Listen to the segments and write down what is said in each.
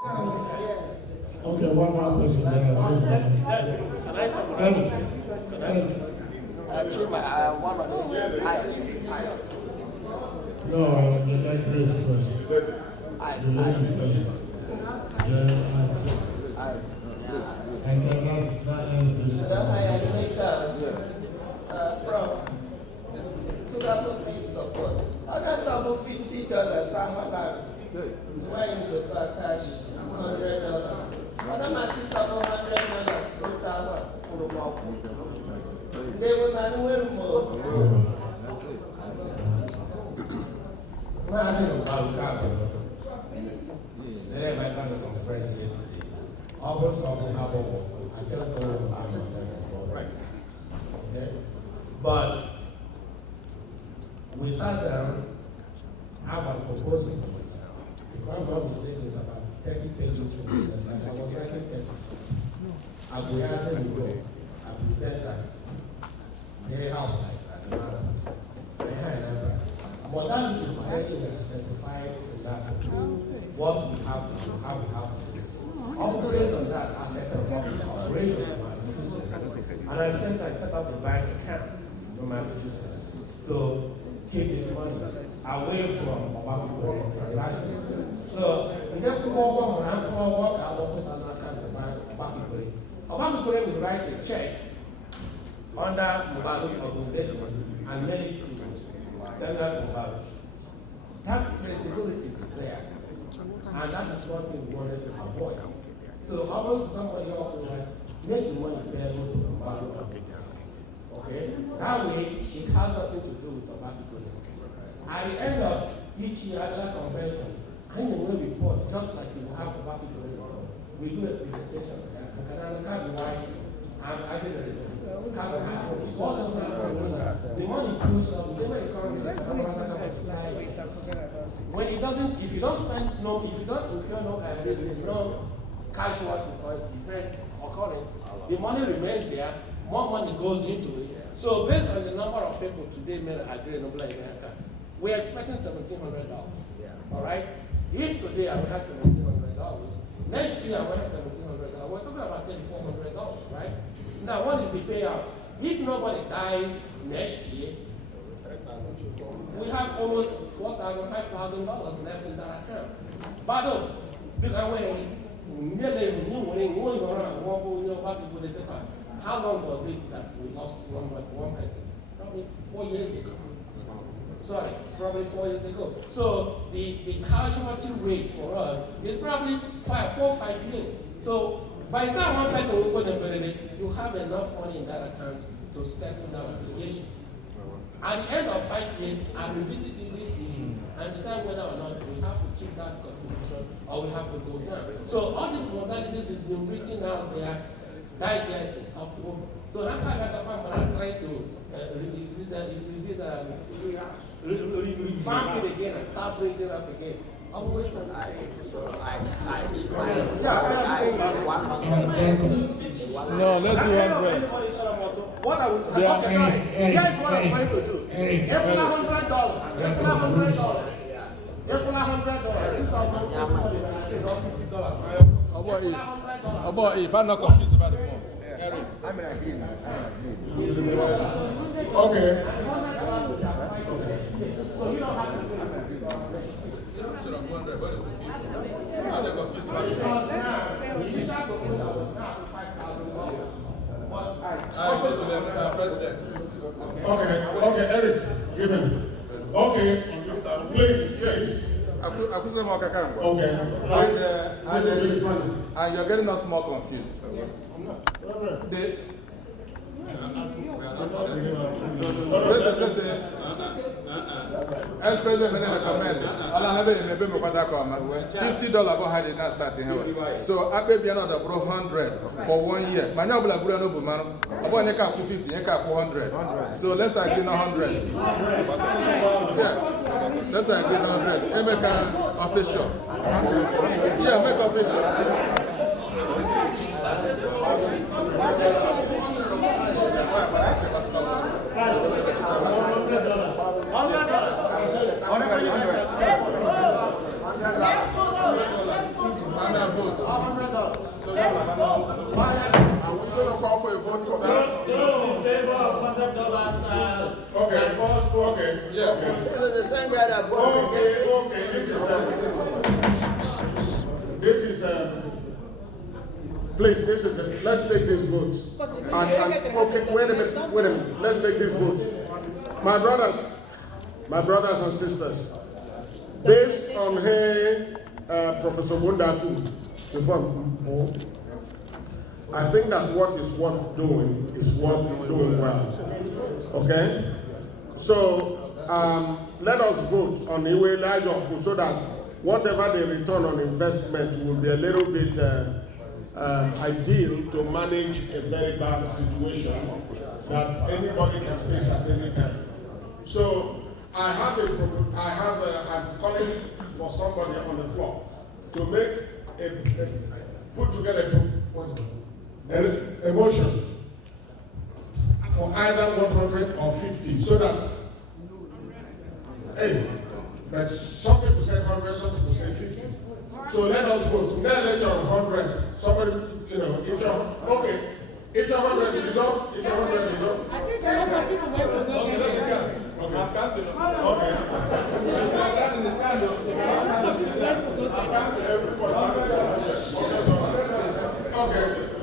Okay, one more person. One of No, the guy first. The lady first. And then that ends this. Prof. To that would be support. Others about $50. Where is the cash? $100. Other masses about $100. They will not know more. When I said about Ogbakor, then I met some friends yesterday. Almost something happened. I just don't know about myself. Right. Okay? But we sat down, I have a proposal for this. If I'm not mistaken, it's about 30 pages to business. Like I was writing thesis. I go answer the door. I present that. Their house like that. But that is very specified in that what we have to do, how we have to do. Based on that aspect of operation in Massachusetts. And at the same time, set up a bank account in Massachusetts to keep this money away from Ogbakor transactions. So, we get to go on and what our person account the bank Ogbakor will write a check under Mobile organization and mail it to send that to Mobile. That traceability is there. And that is one thing we wanted to avoid. So almost somebody else will make the money payable to Mobile. Okay? That way, it has nothing to do with Ogbakor. At the end of each year at that convention, annual report, just like you have Ogbakor, we do a presentation. And I can't why I did it. The money pulls up, the economy when it doesn't, if you don't spend no, if you don't incur no casualties or events occurring, the money remains there, more money goes into it. So based on the number of people today made agree in America, we're expecting $1,700. All right? If today I will have $1,700, next year I will have $1,700. We're talking about $3,400, right? Now, what is the payout? If nobody dies next year, we have almost $4,000, $5,000 left in that account. But how long was it that we lost one person? Probably 4 years ago. Sorry, probably 4 years ago. So the casualty rate for us is probably 4 or 5 years. So by the time one person will put them in, you have enough money in that account to settle that obligation. At the end of 5 years, I'm revisiting this issue and decide whether or not we have to keep that contribution or we have to go down. So all these modalities is been written out there, digested, uploaded. So that's why I'm trying to revamp it again and start bringing it up again. No, let's do 100. What I was okay, sorry. Here's what I'm going to do. $100. $100. $50. About if I'm not confused about it more. Eric. Okay. So you don't have to do Okay, Eric, give him. Okay, please, yes. Okay, this is really funny. And you're getting us more confused. Yes. I'm not. Especially when I recommend, all I have is maybe $50 behind it now starting here. So I may another 100 for 1 year. My noble no man. I want to cap 50, you cap 100. So let's agree on 100. Yeah, let's agree on 100. And make an official. Yeah, make official. vote? $100. So are we going to call for a vote for that? Those in favor of $100. Okay. Okay. Yeah. Okay. This is the same guy that bought it. Okay. Please, let's take this vote. Okay, wait a minute. Let's take this vote. My brothers and sisters, based on Professor Bundaku, I think that what is worth doing is worth doing well. Okay? So, let us vote on Iwe Elijah so that whatever the return on investment will be a little bit ideal to manage a very bad situation that anybody can face at any time. So I'm calling for somebody on the floor to put together a motion for either 100 or 50, so that, but some people say 100, some people say 50. So let us vote. Then let your 100. Somebody, each 100 is up. Each 100 is up. I think a lot of people went to go get it. Okay. Okay.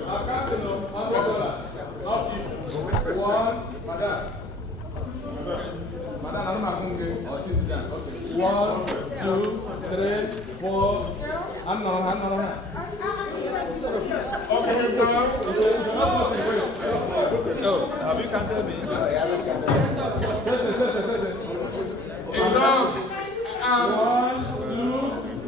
I'm counting $100. Not 50. One, madam. Madam, I'm not going to sit down. 1, 2, 3, 4. I'm not. Okay, No, have you counted me? enough. 1,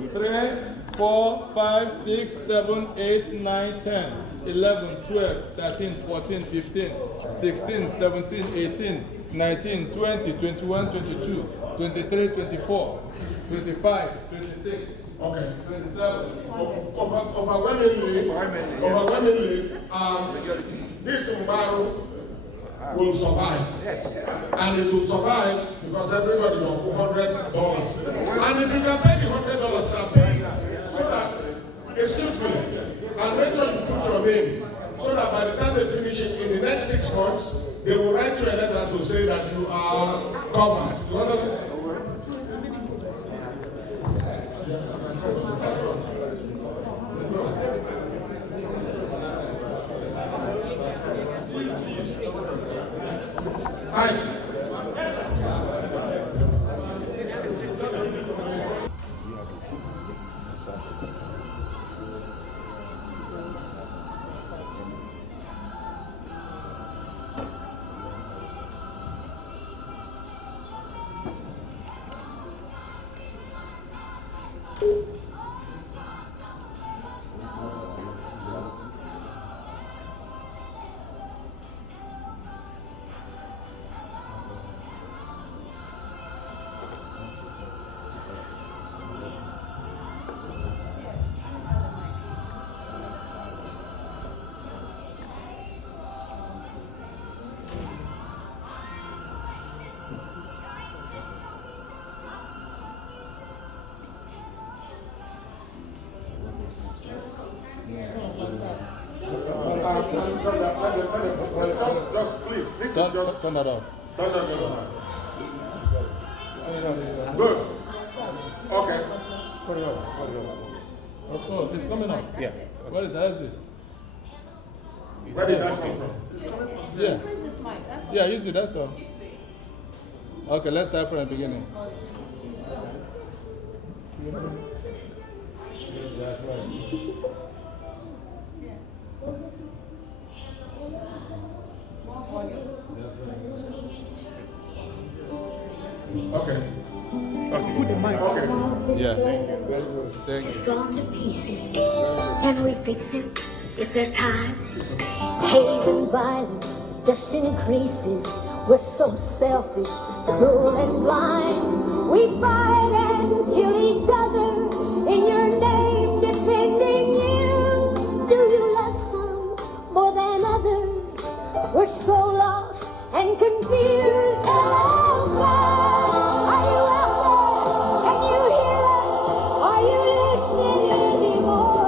2, 3, 4, 5, 6, 7, 8, 9, 10, 11, 12, 13, 14, 15, 16, 17, 18, 19, 20, 21, 22, 23, 24, 25, 26. Okay. 27. Overwhelmingly, this Mbaru will survive. Yes. And it will survive because everybody will put $100. And if you can pay the $100, can pay it. So that, excuse me, and make sure you put your name. So that by the time they finish it, in the next 6 months, they will write you a letter to say that you are covered. You understand? Just please, listen, just turn that off. Turn that off. Good. Okay. Oh, it's coming up. Yeah. What is that? Where did that come from? Yeah. Yeah, use it, that's all. Okay, let's start from the beginning. That's right. Okay. Put the mic. Okay. Yeah. Thank you. Very good. Thank you. It's gone to pieces. Can we fix it? Is there time? Hate and violence just increases. We're so selfish, cruel and blind. We fight and kill each other in your name, defending you. Do you love some more than others? We're so lost and confused. Oh, God, are you out there? Can you hear us? Are you listening anymore?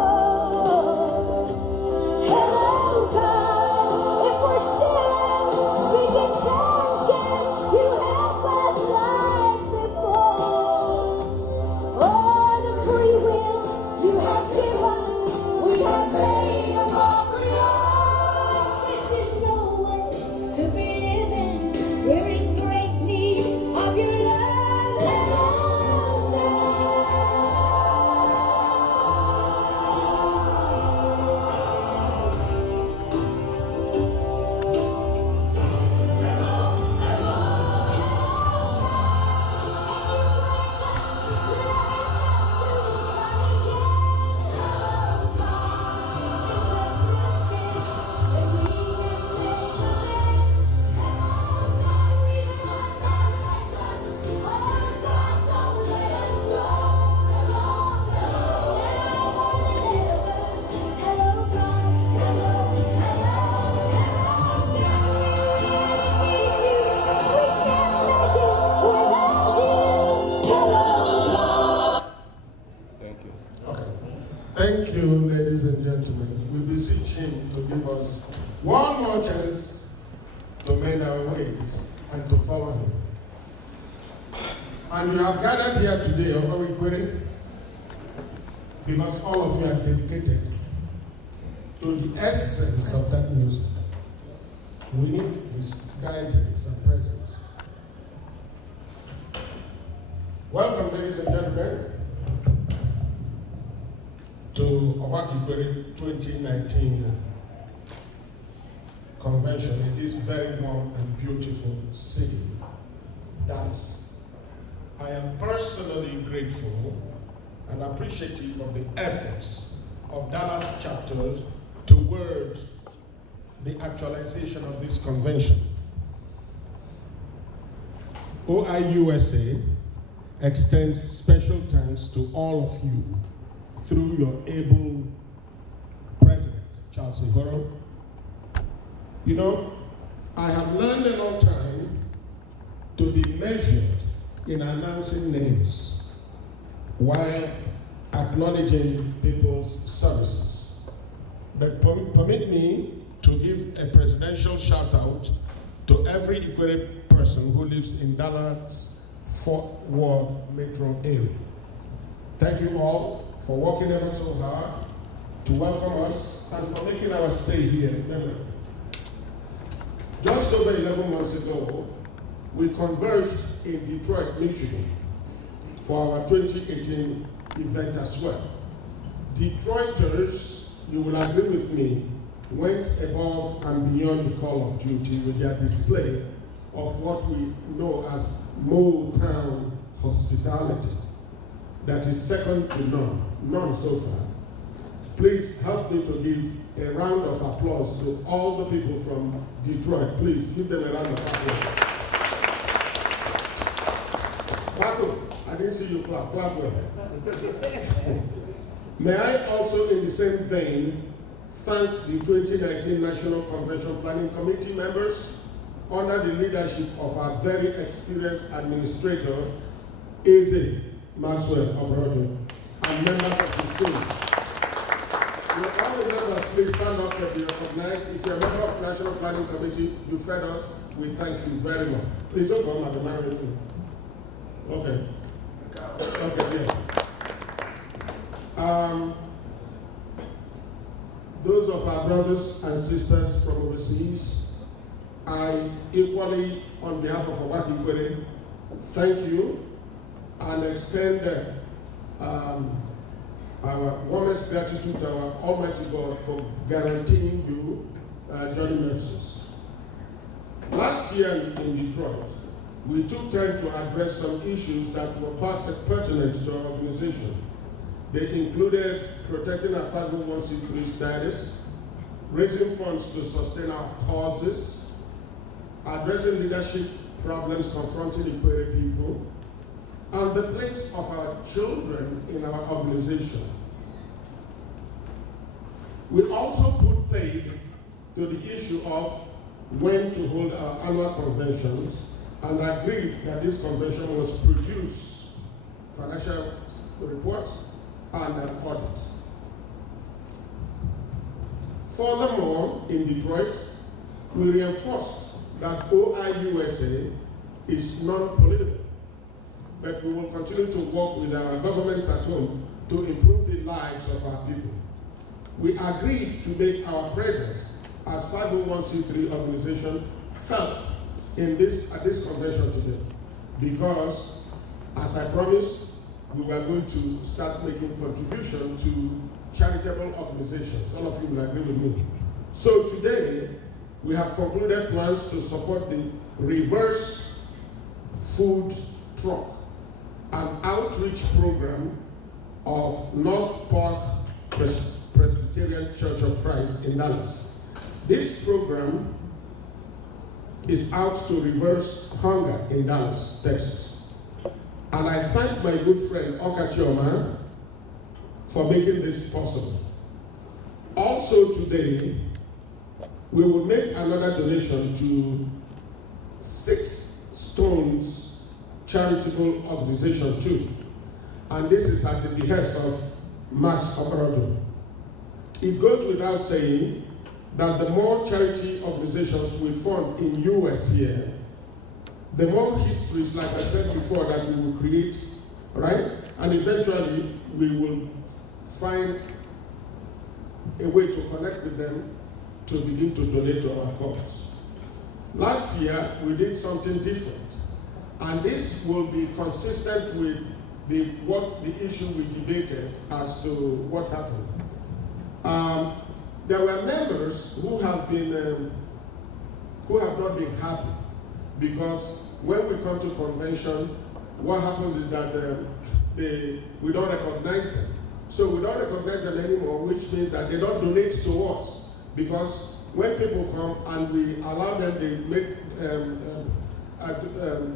Thank you, ladies and gentlemen. We beseech him to give us one more chance to mend our ways and to follow him. And you have gathered here today, Ogbakor Ikwerre, because all of you are dedicated to the essence of that music. We need his guidance and presence. Welcome, ladies and gentlemen, to Ogbakor Ikwerre 2019 convention in this very warm and beautiful city, Dallas. I am personally grateful and appreciative of the efforts of Dallas chapters toward the actualization of this convention. OIUSA extends special thanks to all of you through your able president, Charles Igoro. You know, I have learned a long time to be measured in announcing names while acknowledging people's services. But permit me to give a presidential shout out to every Ikwerre person who lives in Dallas Fort Worth metro area. Thank you all for working ever so hard to welcome us and for making our stay here memorable. Just over 11 months ago, we converged in Detroit, Michigan for our 2018 event as well. Detroiters, you will agree with me, went above and beyond the call of duty with their display of what we know as Motown hospitality. That is second to none, none so far. Please help me to give a round of applause to all the people from Detroit. Please give them a round of applause. I didn't see you clap. Clap well. May I also, in the same vein, thank the 2019 National Convention Planning Committee members under the leadership of our very experienced administrator, Eze Maxwell Obrojo, and members of his team. Will all the members please stand up and be recognized? If you're a member of the National Planning Committee, you fed us, we thank you very much. Please don't come at the Marriott. Okay. Okay, yeah. Those of our brothers and sisters from overseas, I equally, on behalf of Ogbakor Ikwerre, thank you and extend our warmest gratitude to our Almighty God for guaranteeing you journey mercies. Last year in Detroit, we took time to address some issues that were pertinent to our organization. They included protecting our 501c3 status, raising funds to sustain our causes, addressing leadership problems confronting Ikwerre people, and the place of our children in our organization. We also put paid to the issue of when to hold our annual conventions and agreed that this convention was produce financial reports and an audit. Furthermore, in Detroit, we reinforced that OIUSA is non-political, but we will continue to work with our governments at home to improve the lives of our people. We agreed to make our presence as 501c3 organization felt at this convention today, because, as I promised, we were going to start making contribution to charitable organizations. All of you will agree with me. So today, we have concluded plans to support the reverse food truck, an outreach program of North Park Presbyterian Church of Christ in Dallas. This program is out to reverse hunger in Dallas, Texas. And I thank my good friend Okachioma for making this possible. Also today, we will make another donation to Six Stones charitable organization too. And this is at the behest of Max Operador. It goes without saying that the more charity organizations we fund in US here, the more histories, like I said before, that we will create, right? And eventually we will find a way to connect with them to begin to donate to our cause. Last year, we did something different. And this will be consistent with the issue we debated as to what happened. There were members who have not been happy because when we come to convention, what happens is that we don't recognize them. So we don't recognize them anymore, which means that they don't donate to us. Because when people come and we allow them, they make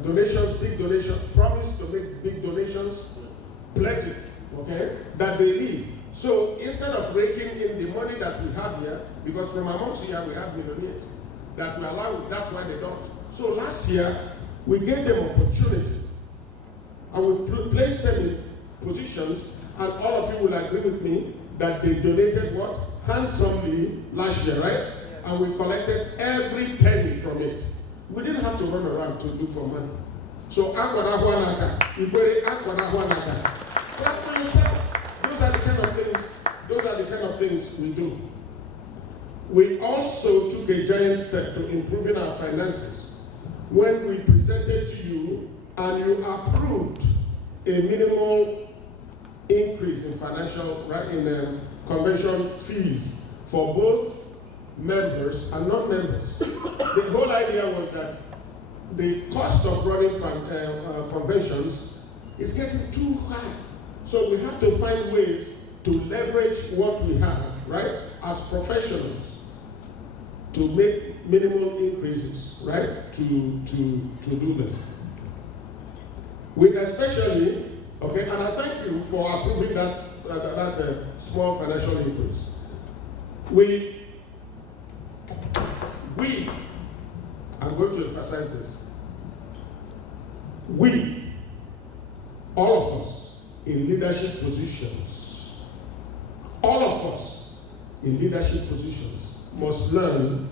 donations, big donations, promise to make big donations, pledges, okay, that they leave. So instead of raking in the money that we have here, because from amongst here we have millionaires, that we allow, that's why they don't. So last year, we gave them opportunity. And we placed them in positions, and all of you will agree with me that they donated what? Handsomely last year, right? And we collected every penny from it. We didn't have to run around to look for money. So, Ogbakor Ikwerre, clap for yourself. Those are the kind of things we do. We also took a giant step to improving our finances when we presented to you and you approved a minimal increase in convention fees for both members and non-members. The whole idea was that the cost of running conventions is getting too high. So we have to find ways to leverage what we have, right, as professionals, to make minimal increases, right, to do this. We especially, okay, and I thank you for approving that small financial increase. I'm going to emphasize this. We, all of us in leadership positions, all of us in leadership positions must learn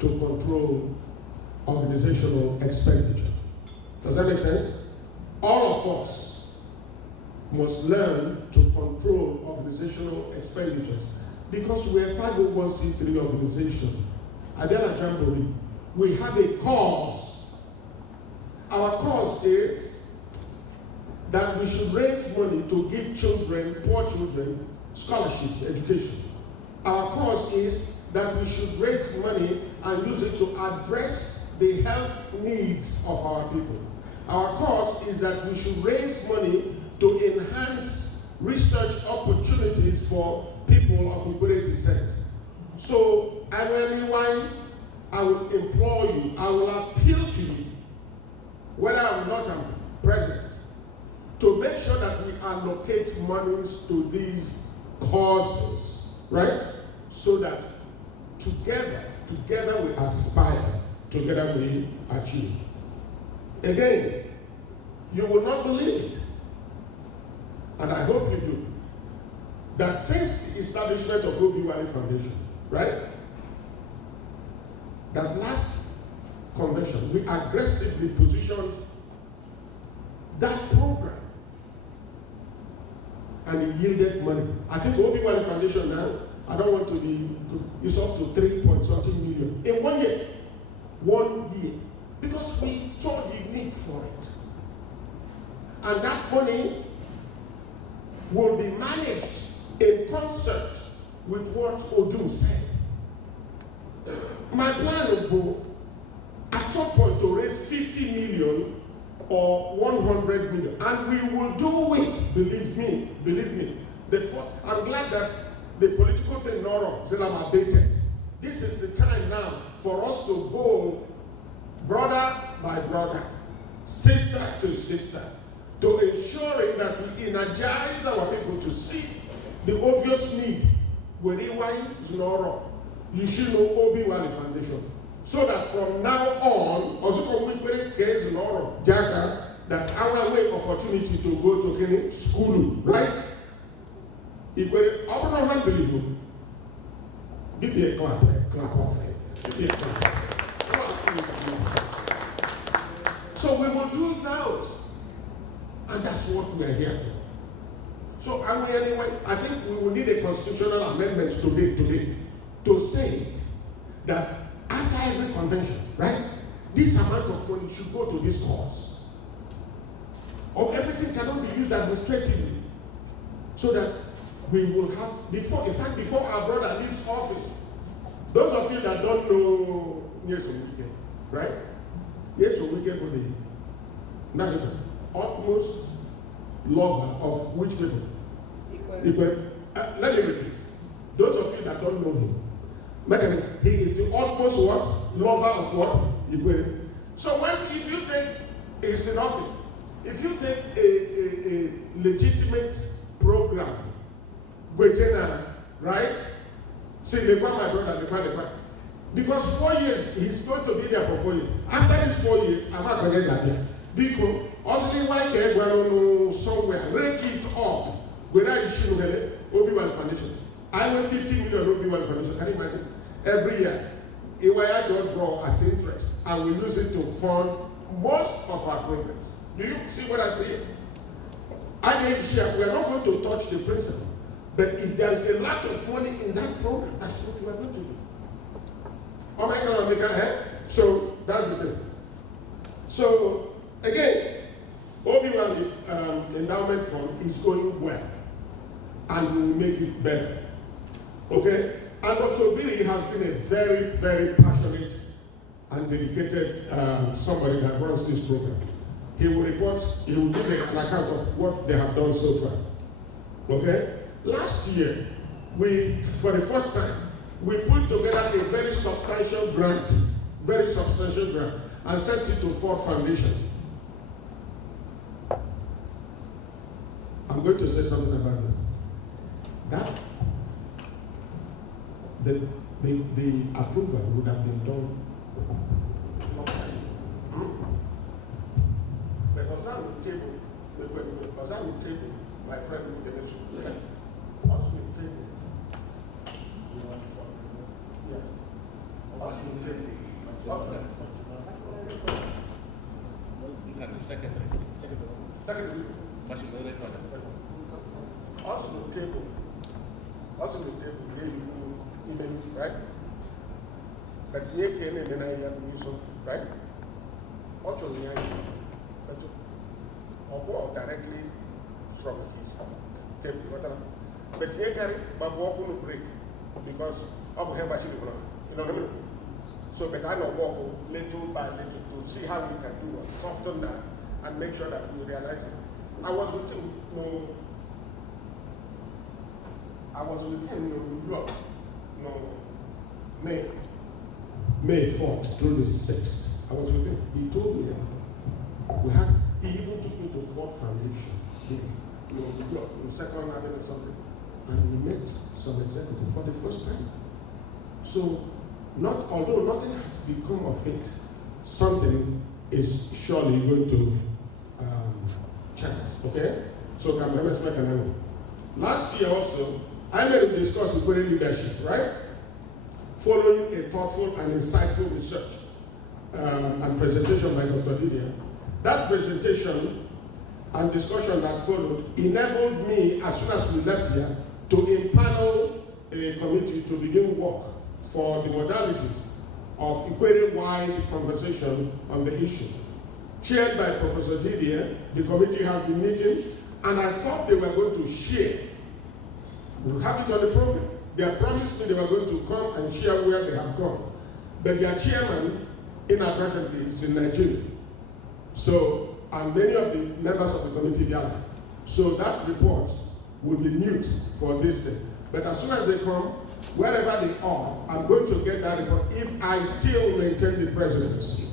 to control organizational expenditure. Does that make sense? All of us must learn to control organizational expenditures because we're a 501c3 organization. Adela Jamboree, we have a cause. Our cause is that we should raise money to give children, poor children, scholarships, education. Our cause is that we should raise money and use it to address the health needs of our people. Our cause is that we should raise money to enhance research opportunities for people of Igbo descent. So, I will implore you, I will appeal to you, whether I'm not president, to make sure that we allocate monies to these causes, right? So that together we aspire, together we achieve. Again, you will not believe it, and I hope you do, that since the establishment of Ogbakor Foundation, right? That last convention, we aggressively positioned that program and it yielded money. I think Ogbakor Foundation now, I don't want to be, it's up to 3-point-something million in 1 year. 1 year. Because we saw the need for it. And that money will be managed in concert with what Odum said. My plan will go at some point to raise 50 million or 100 million. And we will do it, believe me. I'm glad that the political thing Zelam abated. This is the time now for us to go brother by brother, sister to sister, to ensuring that we energize our people to see the obvious need. You should know Ogbakor Foundation. So that from now on, also we case in Jaga, that our way opportunity to go to school, right? Ikwerre, I don't believe you. Give me a clap off. Give me a clap. So we will do those. And that's what we are here for. So anyway, I think we will need a constitutional amendment today to say that after every convention, right, this amount of money should go to this cause. Or everything cannot be used administratively. So that we will have, before our brother leaves office, those of you that don't know Yes Weekend, right? Yes Weekend will be utmost lover of which people? Ikwerre. Let me repeat. Those of you that don't know him, he is the utmost what? Lover of what? Ikwerre. So if you take, he's in office, if you take a legitimate program, right? See, my brother, because 4 years, he's going to be there for 4 years. After these 4 years, I'm not going to get there. Because also, why can't go somewhere, rake it up, without issue with Obi-Wan Foundation. I want 50 million Obi-Wan Foundation. Can you imagine? Every year, I don't draw as interest, and we use it to fund most of our programs. Do you see what I'm saying? We are not going to touch the principle. But if there is a lot of money in that program, that's what we are going to do. So that's the thing. So again, Obi-Wan endowment fund is going well, and we will make it better. Okay? And Dr. Billy has been a very, very passionate and dedicated somebody that runs this program. He will report, he will give an account of what they have done so far. Okay? Last year, for the first time, we put together a very substantial grant, and sent it to Ford Foundation. I'm going to say something about this. The approval would have been done long time. Because I will table, my friend with the nation. What's the table? Yeah. What's the table? Secondary. Also the table, right? But you came in and I have right? Also, or directly from his table. But you carry my walk on the break because I'm here by you know what I mean? So, but I know walk little by little to see how we can do soften that and make sure that we realize it. I was with him in Europe, May 4th through the 6th. I was with him. He told me he even took me to Ford Foundation. In Second Avenue or something. And we met some executives for the first time. So, although nothing has become of it, something is surely going to chance. Okay? So, last year also, I made a discuss with leadership, right? Following a thoughtful and insightful research and presentation by Dr. Didier. That presentation and discussion that followed enabled me, as soon as we left here, to impanel a committee to begin work for the modalities of Ikwerre-wide conversation on the issue. Chaired by Professor Didier, the committee has been meeting, and I thought they were going to share. We'll have it on the program. They have promised me they were going to come and share where they have gone. But their chairman, inadvertently, is in Nigeria. So, and many of the members of the committee, they are. So that report will be mute for this thing. But as soon as they come, wherever they are, I'm going to get that report if I still maintain the presidency.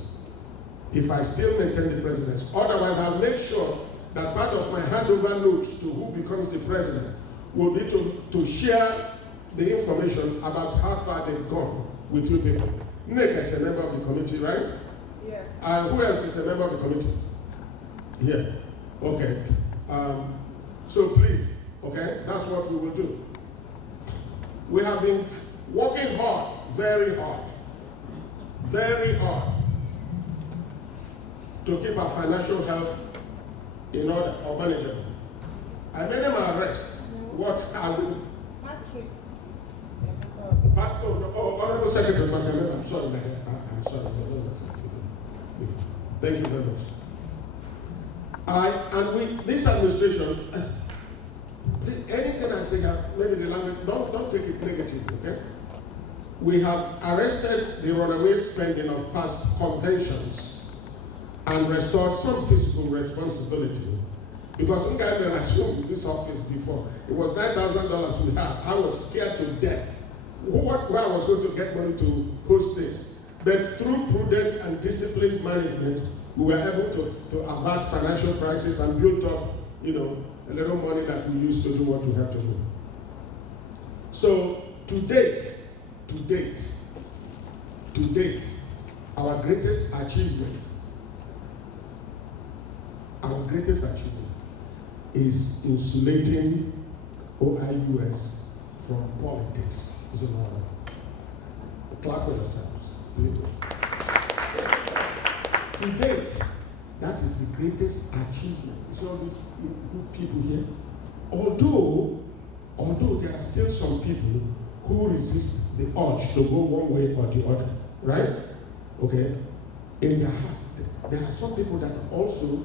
Otherwise, I'll make sure that part of my handover notes to who becomes the president will be to share the information about how far they've gone with you people. Nick is a member of the committee, right? Yes. And who else is a member of the committee? Here. Okay. So please, Okay? That's what we will do. We have been working hard, very hard, to keep our financial health in order or manageable. I made them arrest. What are we? Honorable Secretary, I'm sorry, I'm sorry. Thank you very much. This administration, anything I say, maybe the language, don't take it negative, okay? We have arrested the runaway spending of past conventions and restored some fiscal responsibility. Because in Ghana, I assumed in this office before, it was $9,000 we had. I was scared to death. Where I was going to get money to host this. But through prudent and disciplined management, we were able to avert financial crisis and build up, a little money that we use to do what we have to do. So, to date, our greatest achievement is insulating OIUS from politics. Class of yourselves. To date, that is the greatest achievement. You see all these good people here? Although there are still some people who resist the urge to go one way or the other, right? Okay? In their hearts, there are some people that are also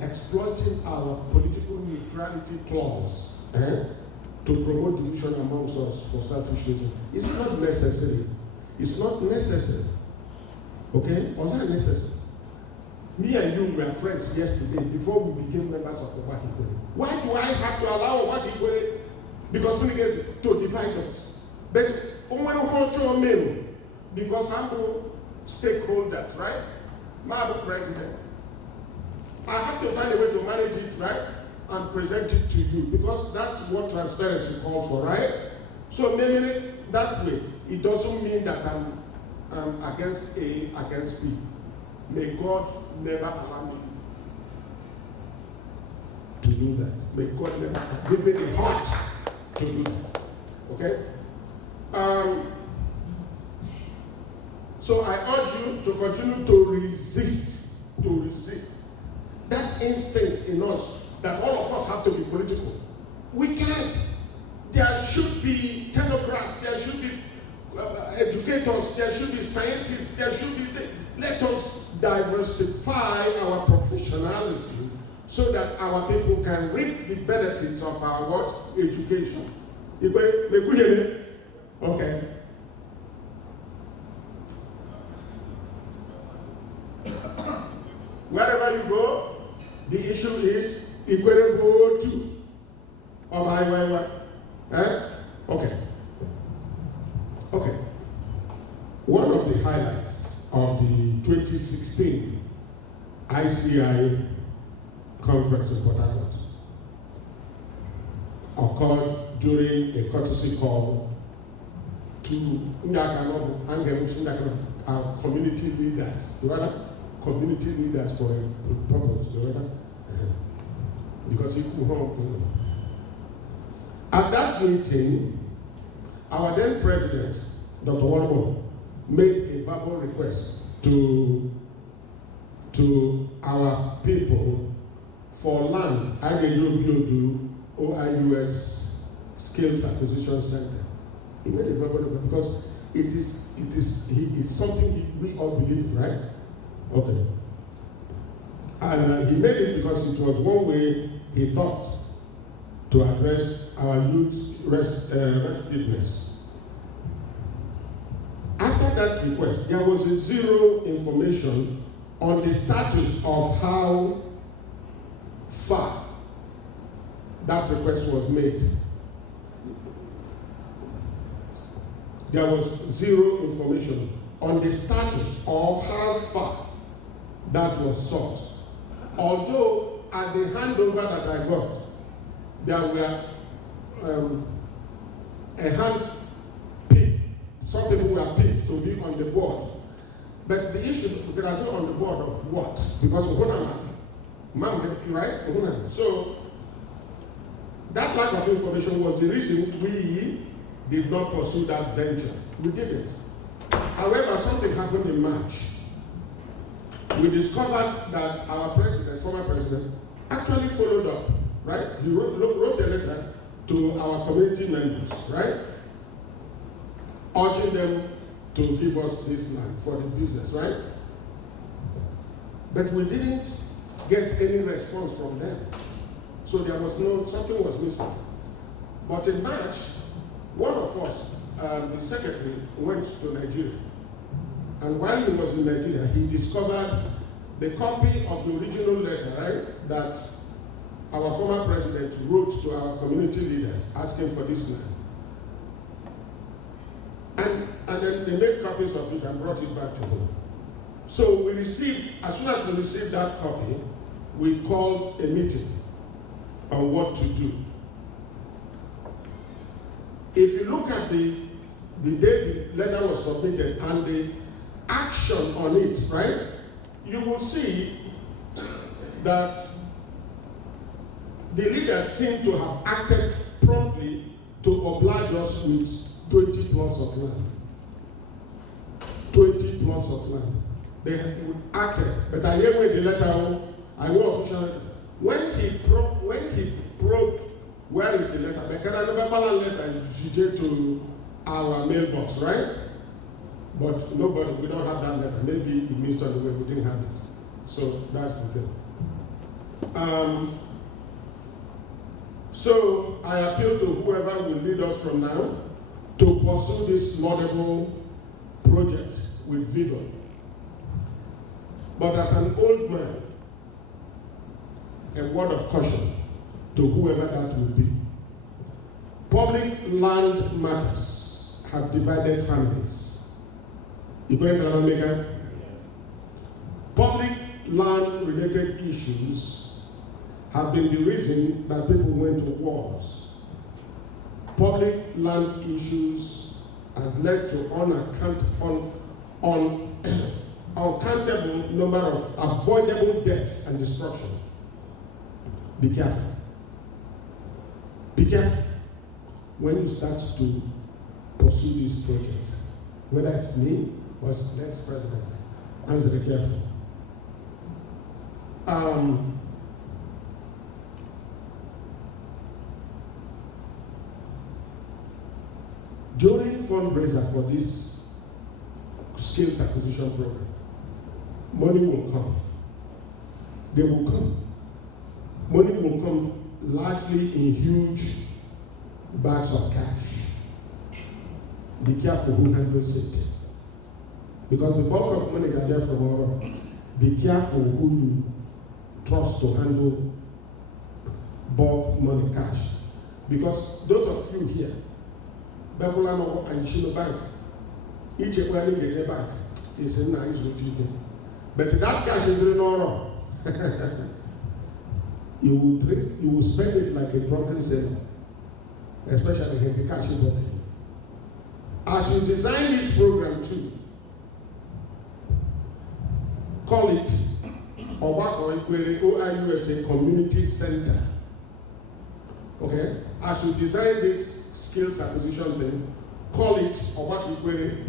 exploiting our political neutrality clause to promote division amongst us for selfish reasons. It's not necessary. It's not necessary. Okay? Was that necessary? Me and you were friends yesterday before we became members of Ogbakor Ikwerre. Why do I have to allow Ogbakor Ikwerre? Because we get to divide us. But because I'm stakeholders, right? I'm president. I have to find a way to manage it, right? And present it to you, because that's what transparency calls for, right? So naming it that way, it doesn't mean that I'm against A, against B. May God never allow me to do that. May God never give me the heart to do that. Okay? So I urge you to continue to resist that instance in us that all of us have to be political. We can't. There should be technocrats, there should be educators, there should be scientists, there should be... Let us diversify our professionalism so that our people can reap the benefits of our what? Education. Okay. Wherever you go, the issue is Ikwerre go to. Okay. One of the highlights of the 2016 ICI conference in Port Harcourt occurred during a courtesy call to our community leaders. Community leaders for a purpose. Because at that meeting, our then president, Dr. Walbo, made a verbal request to our people for land. Agediodu OIUS Skills Acquisition Center. He made a verbal request because it is something we all believe, right? Okay. And he made it because it was one way he thought to address our youth restiveness. After that request, there was zero information on the status of how far that request was made. There was zero information on the status of how far that was sought. Although at the handover that I got, there were a hand picked. Some people were picked to be on the board. But the issue, we are still on the board of what? Because right? So That lack of information was the reason we did not pursue that venture. We didn't. However, something happened in March. We discovered that our president, former president, actually followed up, right? He wrote a letter to our community members, right? Urging them to give us this land for the business, right? But we didn't get any response from them. So there was something was missing. But in March, one of us, the secretary, went to Nigeria. And while he was in Nigeria, he discovered the copy of the original letter, right, that our former president wrote to our community leaders asking for this land. And then they made copies of it and brought it back to home. So we received, as soon as we received that copy, we called a meeting on what to do. If you look at the day the letter was submitted and the action on it, right, you will see that the leaders seem to have acted promptly to oblige us with 20 plots of land. 20 plots of land. They acted, but I hear with the letter, I know officially, when he probed, where is the letter? But can I remember letter to our mailbox, right? But nobody, we don't have that letter. Maybe it missed on the way, we didn't have it. So that's the thing. So I appeal to whoever will lead us from now to pursue this laudable project with vigor. But as an old man, a word of caution to whoever that will be. Public land matters have divided families. Public land-related issues have been the reason that people went to wars. Public land issues has led to uncountable number of avoidable deaths and destruction. Be careful. Be careful when you start to pursue this project. Whether it's me or it's the next president, answer be careful. During fundraiser for this skills acquisition program, money will come. They will come. Money will come largely in huge bags of cash. Be careful who handles it. Because the bulk of money that there from over, be careful who you trust to handle bulk money cash. Because those of you here, Babylon and Shino Bank, each bank is in nice with you. But that cash is in order. You will drink, you will spend it like a drunken sailor, especially in the cash in pocket. As you design this program too, call it Ogbakor Ikwerre OIUSA Community Center. Okay? As you design this skills acquisition thing, call it Ogbakor Ikwerre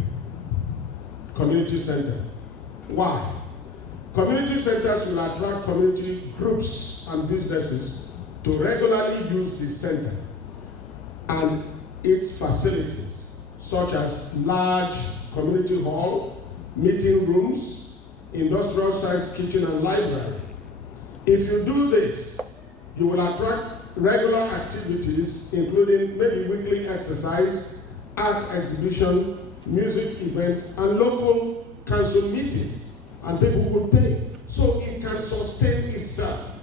Community Center. Why? Community centers will attract community groups and businesses to regularly use the center and its facilities, such as large community hall, meeting rooms, industrial-sized kitchen and library. If you do this, you will attract regular activities, including maybe weekly exercise, art exhibition, music events, and local council meetings. And people will pay. So it can sustain itself.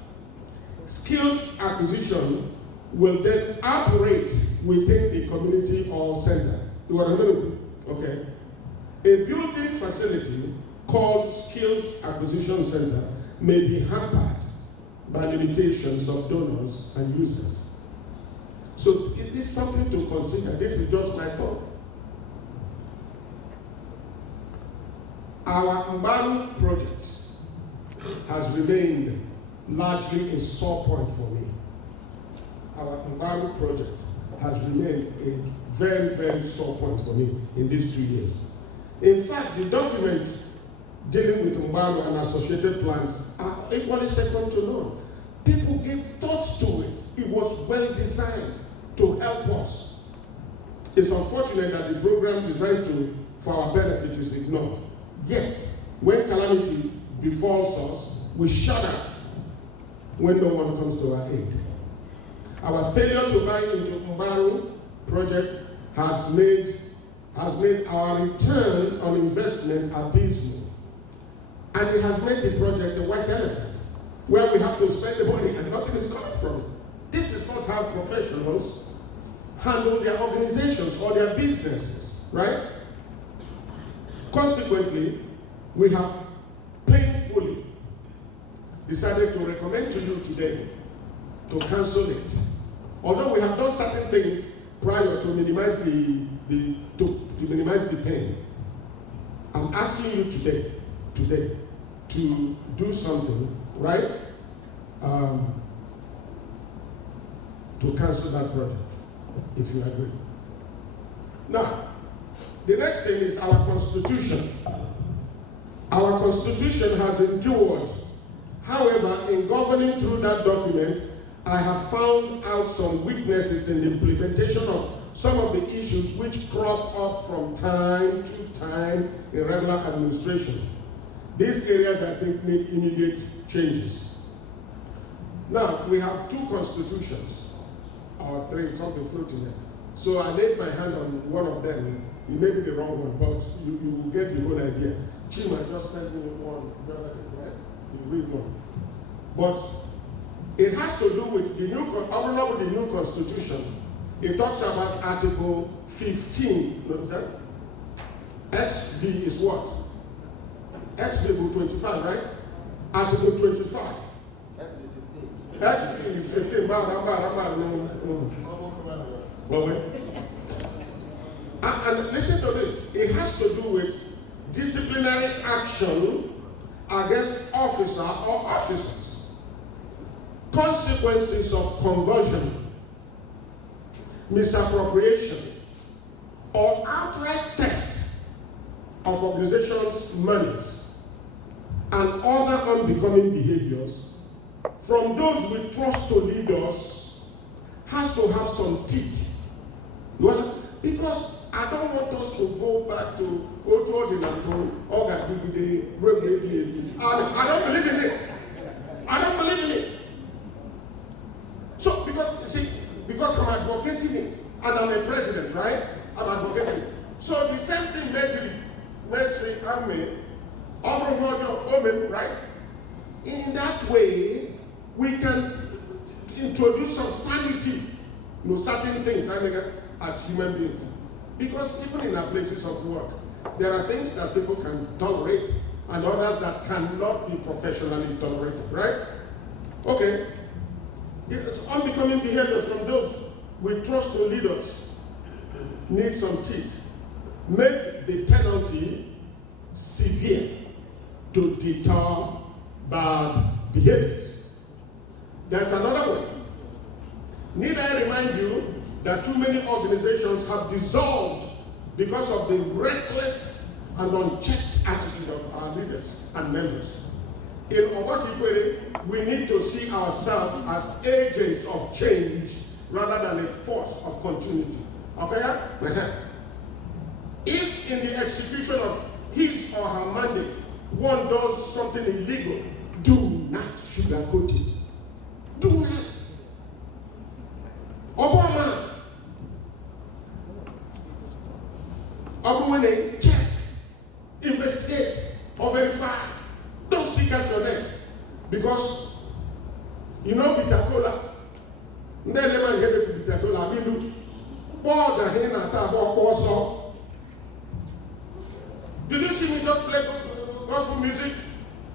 Skills acquisition will then operate within the community or center. You are available? Okay. A building facility called Skills Acquisition Center may be hampered by limitations of donors and users. So it is something to consider. This is just my thought. Our Mbaru project has remained largely a sore point for me. our Mbaru project has remained a very, very sore point for me in these 2 years. In fact, the documents dealing with Mbaru and associated plans are equally second to none. People gave thoughts to it. It was well designed to help us. It's unfortunate that the program designed for our benefit is ignored. Yet, when calamity befalls us, we shudder when no one comes to our aid. Our failure to buy into Mbaru project has made our return on investment abysmal. And it has made the project a white elephant, where we have to spend the money and nothing is coming from it. This is not how professionals handle their organizations or their businesses, right? Consequently, we have painfully decided to recommend to you today to cancel it. Although we have done certain things prior to minimize the pain, I'm asking you today to do something, right? To cancel that project, if you agree. Now, the next thing is our Constitution. Our Constitution has endured. However, in governing through that document, I have found out some weaknesses in the implementation of some of the issues which crop up from time to time in regular administration. These areas, I think, need immediate changes. Now, we have 2 constitutions, or 3, something floating there. So I laid my hand on one of them. It may be the wrong one, but you will get the whole idea. Chima just sent me one, right? You read one. But it has to do with the new constitution. It talks about Article 15. What is that? XV is what? XV 25, right? Article 25. XV 15. And listen to this. It has to do with disciplinary action against officer or officers, consequences of conversion, misappropriation, or outright theft of organizations' monies, and other unbecoming behaviors from those we trust to lead us has to have some teeth. Because I don't want us to go back to I don't believe in it. I don't believe in it. So, because I'm advocating it, and I'm a president, right? I'm advocating it. So the same thing makes right? In that way, we can introduce some sanity, certain things, as human beings. Because even in our places of work, there are things that people can tolerate and others that cannot be professionally tolerated, right? Okay. It's unbecoming behaviors from those we trust to lead us need some teeth. Make the penalty severe to deter bad behaviors. There's another way. Need I remind you that too many organizations have dissolved because of the reckless and unchecked attitude of our leaders and members. In Ogbakor Ikwerre, we need to see ourselves as agents of change rather than a force of continuity. Okay? If in the execution of his or her mandate, one does something illegal, do not sugarcoat it. Do not. Obama, when they check, investigate, or verify, don't stick out your neck. Because, bitter cola. Then they might get a bitter cola. We do. Did you see me just play gospel music,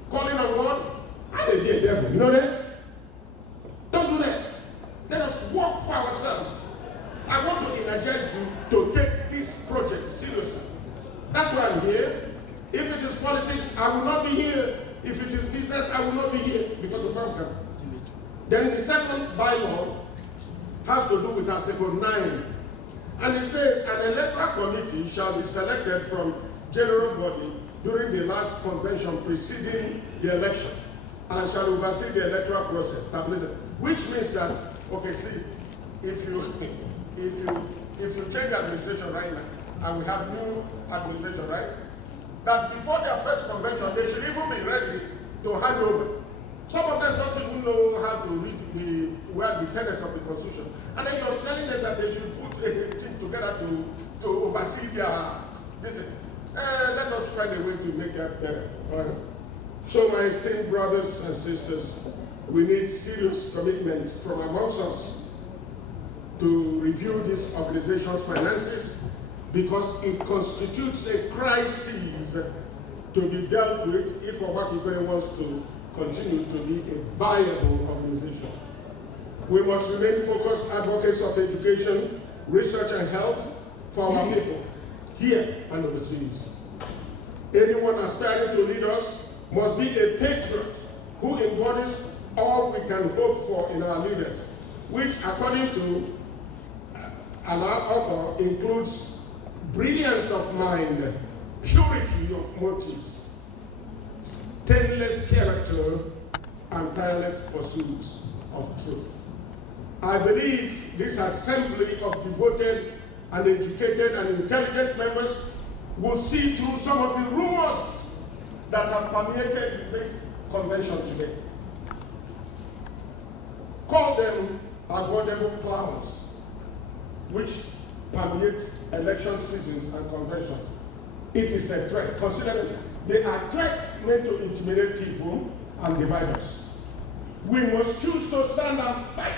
calling on God? I may be a devil. You know that? Don't do that. Let us work for ourselves. I want to energize you to take this project seriously. That's why I'm here. If it is politics, I will not be here. If it is business, I will not be here because of Banker. Then the second bylaw has to do with Article 9. And it says, an electoral committee shall be selected from general body during the last convention preceding the election and shall oversee the electoral process, which means that, okay, see, if you change administration right now, and we have new administration, right, that before their first convention, they should even be ready to hand over. Some of them don't even know how to read the tenets of the Constitution. And then you're telling them that they should put a team together to oversee their business. Let us find a way to make that better. So my esteemed brothers and sisters, we need serious commitment from amongst us to review this organization's finances because it constitutes a crisis to be dealt with if Ogbakor Ikwerre wants to continue to be a viable organization. We must remain focused advocates of education, research, and health for our people, here and overseas. Anyone aspiring to lead us must be a patriot who embodies all we can hope for in our leaders, which, according to an author, includes brilliance of mind, purity of motives, stainless character, and tireless pursuit of truth. I believe this assembly of devoted and educated and intelligent members will see through some of the rumors that have permeated this convention today. Call them avoidable clouds, which permeate election seasons and conventions. It is a threat. Consider it. They are threats meant to intimidate people and divide us. We must choose to stand and fight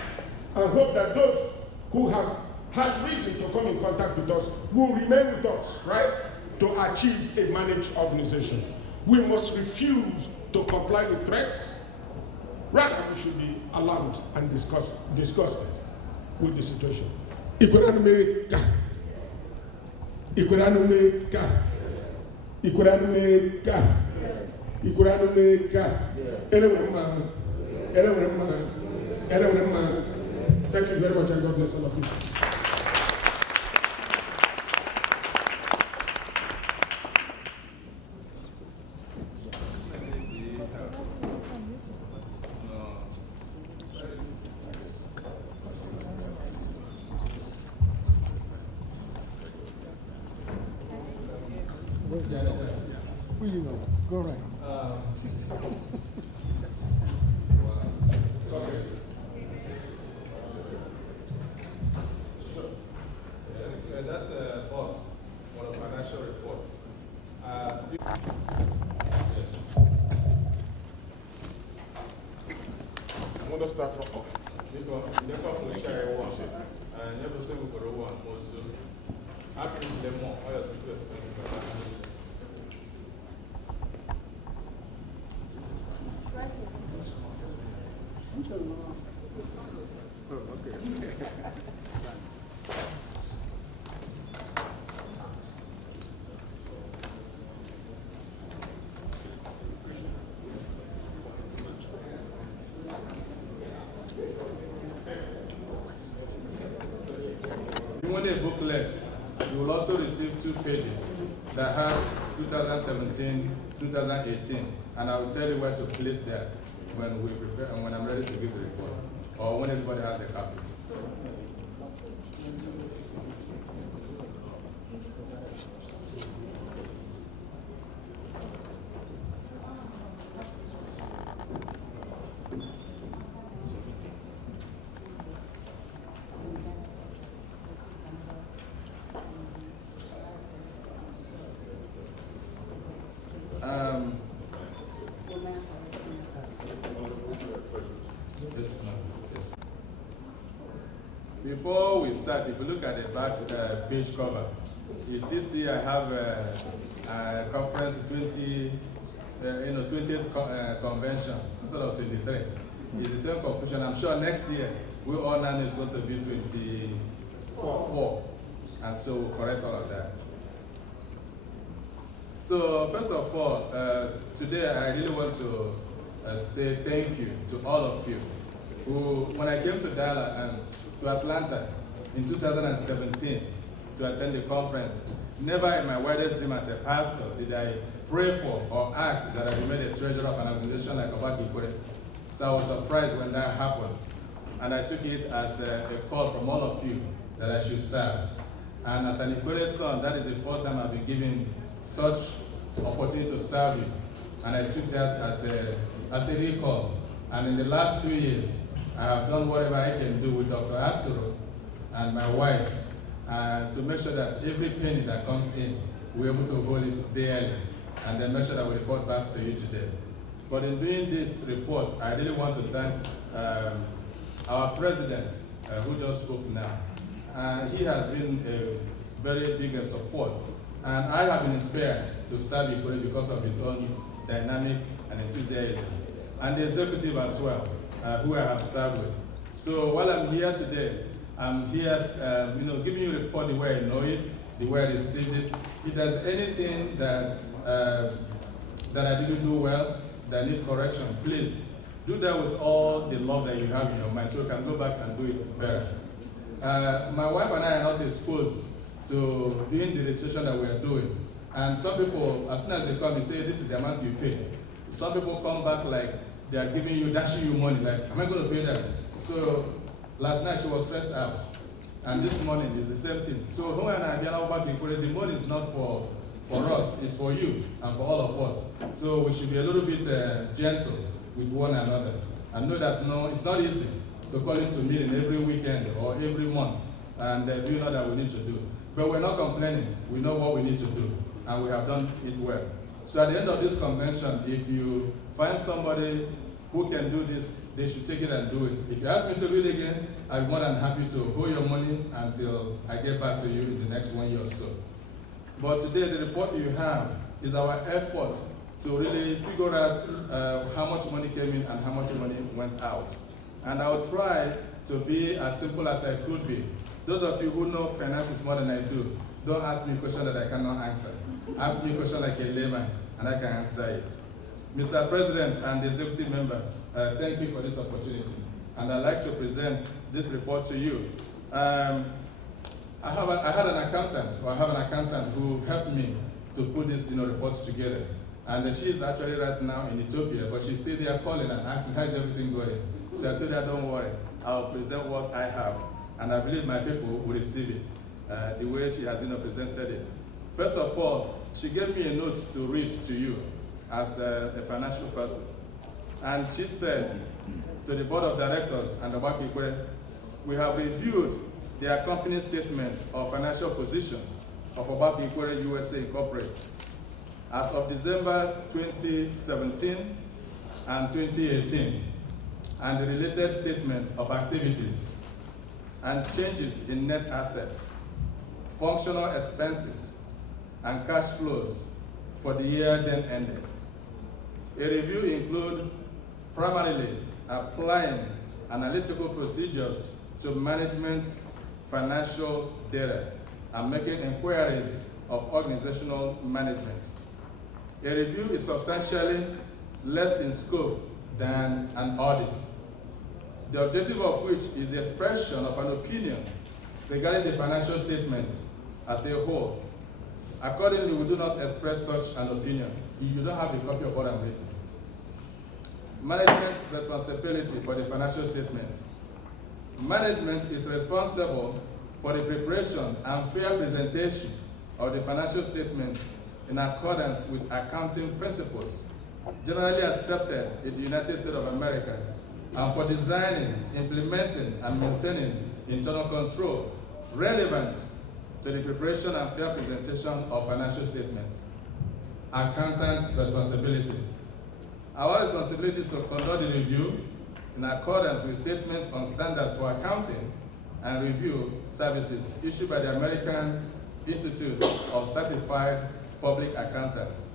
and hope that those who have had reason to come in contact with us will remain with us, right, to achieve a managed organization. We must refuse to comply with threats. Rather, we should be alarmed and disgusted with the situation. Ikwerre America. Ikwerre America. Ikwerre America. Ikwerre America. Thank you very much, and God bless all of you. Who you know? Go right. That's the box for the financial report. Yes. I'm going to start from off. You can share one. And you have to say we got one also. I think the more oil is too expensive. You want a booklet, you will also receive 2 pages that has 2017, 2018, and I will tell you where to place that when we prepare and when I'm ready to give the report, or when everybody has a copy. Before we start, if you look at the back page cover, you still see I have a conference 20th convention instead of 23. It's the same confusion. I'm sure next year we all know is going to be 24, and so we'll correct all of that. So first of all, today I really want to say thank you to all of you who, when I came to Dallas, to Atlanta in 2017 to attend the conference. Never in my wildest dream as a pastor did I pray for or ask that I be made a treasurer of an organization like Ogbakor Ikwerre. So I was surprised when that happened. And I took it as a call from all of you that I should serve. And as an Ikwerre son, that is the first time I've been given such opportunity to serve you. And I took that as a recall. And in the last 2 years, I have done whatever I can do with Dr. Asuro and my wife to make sure that every penny that comes in, we're able to hold it daily and then make sure that we report back to you today. But in doing this report, I really want to thank our president, who just spoke now. He has been a very big support. And I have been inspired to serve Ikwerre because of his own dynamic and enthusiasm. And the executive as well, who I have served with. So while I'm here today, I'm here giving you a report the way I know it, the way I received it. If there's anything that I didn't do well, that needs correction, please do that with all the love that you have in your mind so you can go back and do it better. My wife and I are not exposed to doing the registration that we are doing. And some people, as soon as they come, they say, this is the amount you pay. Some people come back like they are giving you, dashing you money, like, am I going to pay that? So last night she was stressed out. And this morning is the same thing. So who and I, the money is not for us, it's for you and for all of us. So we should be a little bit gentle with one another. And know that no, it's not easy to call into meeting every weekend or every month. And do know that we need to do. But we're not complaining. We know what we need to do. And we have done it well. So at the end of this convention, if you find somebody who can do this, they should take it and do it. If you ask me to do it again, I'm more than happy to hold your money until I get back to you in the next 1 year or so. But today, the report you have is our effort to really figure out how much money came in and how much money went out. And I'll try to be as simple as I could be. Those of you who know finances more than I do, don't ask me a question that I cannot answer. Ask me a question like a layman, and I can answer it. Mr. President and the executive member, thank you for this opportunity. And I'd like to present this report to you. I have an accountant who helped me to put this report together. And she's actually right now in Ethiopia, but she's still there calling and asking, how's everything going? So I told her, don't worry, I'll present what I have. And I believe my people will receive it the way she has presented it. First of all, she gave me a note to read to you as a financial person. And she said to the board of directors and Ogbakor Ikwerre, we have reviewed the accompanying statement of financial position of Ogbakor Ikwerre USA Incorporated as of December 2017 and 2018, and the related statements of activities and changes in net assets, functional expenses, and cash flows for the year then ended. A review includes primarily applying analytical procedures to management's financial data and making inquiries of organizational management. A review is substantially less in scope than an audit, the objective of which is the expression of an opinion regarding the financial statements as a whole. Accordingly, we do not express such an opinion. You don't have a copy of what I'm reading. Management responsibility for the financial statements. Management is responsible for the preparation and fair presentation of the financial statements in accordance with accounting principles generally accepted in the United States of America, and for designing, implementing, and maintaining internal control relevant to the preparation and fair presentation of financial statements. Accountant's responsibility. Our responsibility is to conduct the review in accordance with statements on standards for accounting and review services issued by the American Institute of Certified Public Accountants.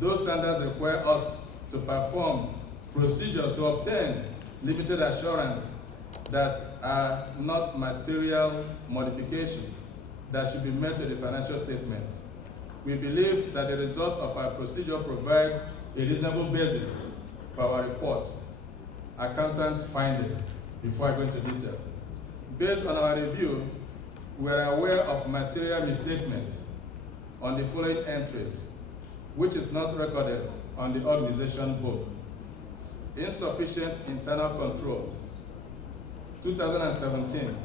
Those standards require us to perform procedures to obtain limited assurance that are not material modifications that should be made to the financial statements. We believe that the result of our procedure provide a reasonable basis for our report. Accountants finding, before I go into detail. Based on our review, we are aware of material misstatements on the following entries, which is not recorded on the organization book. Insufficient internal control. 2017,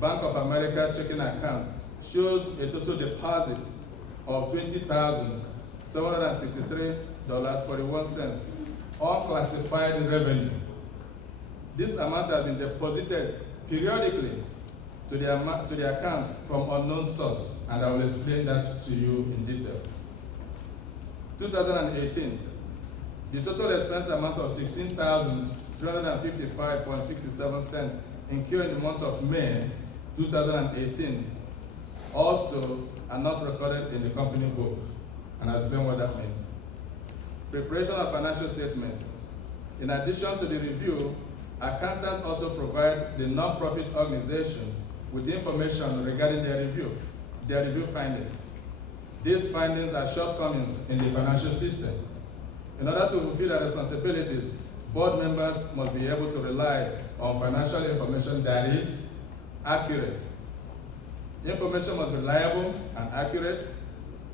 Bank of America checking account shows a total deposit of $20,763.41, unclassified revenue. This amount has been deposited periodically to the account from unknown source, and I will explain that to you in detail. 2018, the total expense amount of $16,355.67 incurred in the month of May 2018 also are not recorded in the company book, and I'll explain what that means. Preparation of financial statement. In addition to the review, accountants also provide the non-profit organization with information regarding their review findings. These findings are shortcomings in the financial system. In order to fulfill their responsibilities, board members must be able to rely on financial information that is accurate. Information must be reliable and accurate,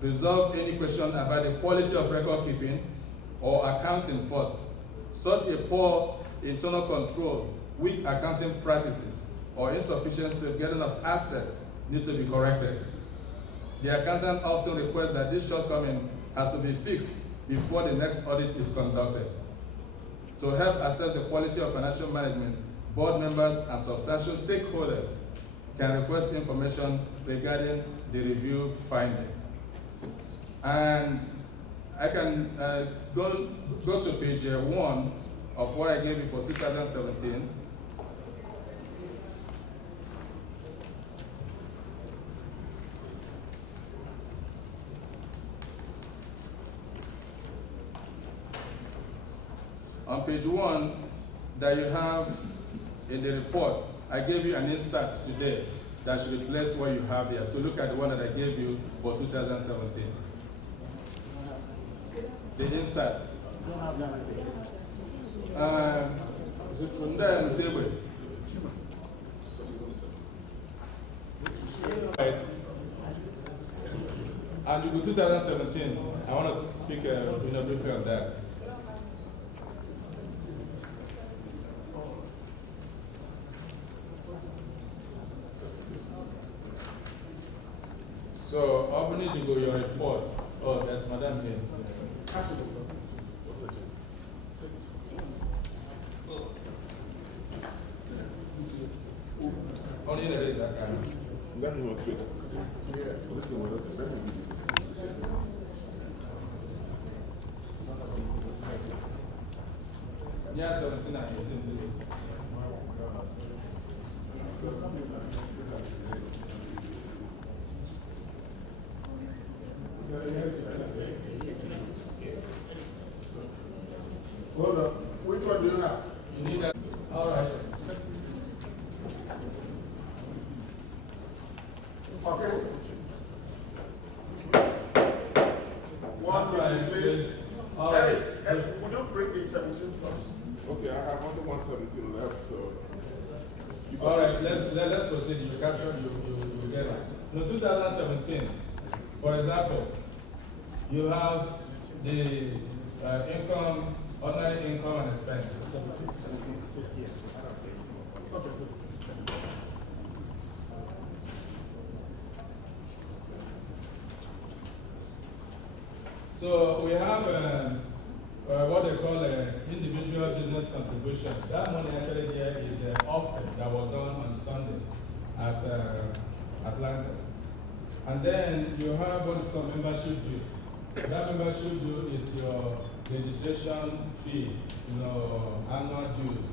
resolve any question about the quality of record keeping or accounting first. Such a poor internal control, weak accounting practices, or insufficient safeguarding of assets need to be corrected. The accountant often requests that this shortcoming has to be fixed before the next audit is conducted. To help assess the quality of financial management, board members and substantial stakeholders can request information regarding the review finding. And I can go to page 1 of what I gave you for 2017. On page 1 that you have in the report, I gave you an insert today that should replace what you have here. So look at the one that I gave you for 2017. The insert. And with 2017, I want to speak briefly on that. So, Albany, you go your report. Oh, there's Madam here. Only in the raise that kind. Yeah, 17 and 18 days. Hold on. Which one do you have? You need that. All right. Okay. One, please. All right. Hey, would you bring the 17 first? Okay, I have only 117 left, so. All right, let's proceed. You capture, you get it. So 2017, for example, you have the income, ordinary income and expense. So we have what they call individual business contribution. That money actually here is the offering that was done on Sunday at Atlanta. And then you have what is called membership due. That membership due is your registration fee, annual dues,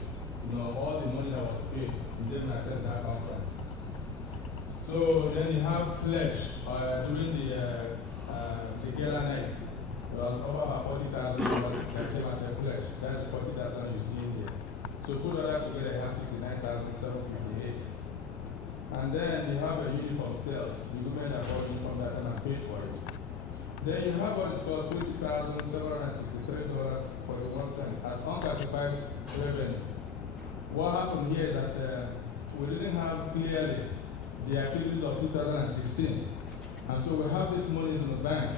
all the money that was paid. You didn't attend that conference. So then you have pledge during the gala night. Over about $40,000 came as a pledge. That's the $40,000 you see here. So put all that together, you have $69,758. And then you have a uniform sales. The women that bought uniform that and paid for it. Then you have what is called $20,763.41 as unclassified revenue. What happened here is that we didn't have clearly the activities of 2016. And so we have this money in the bank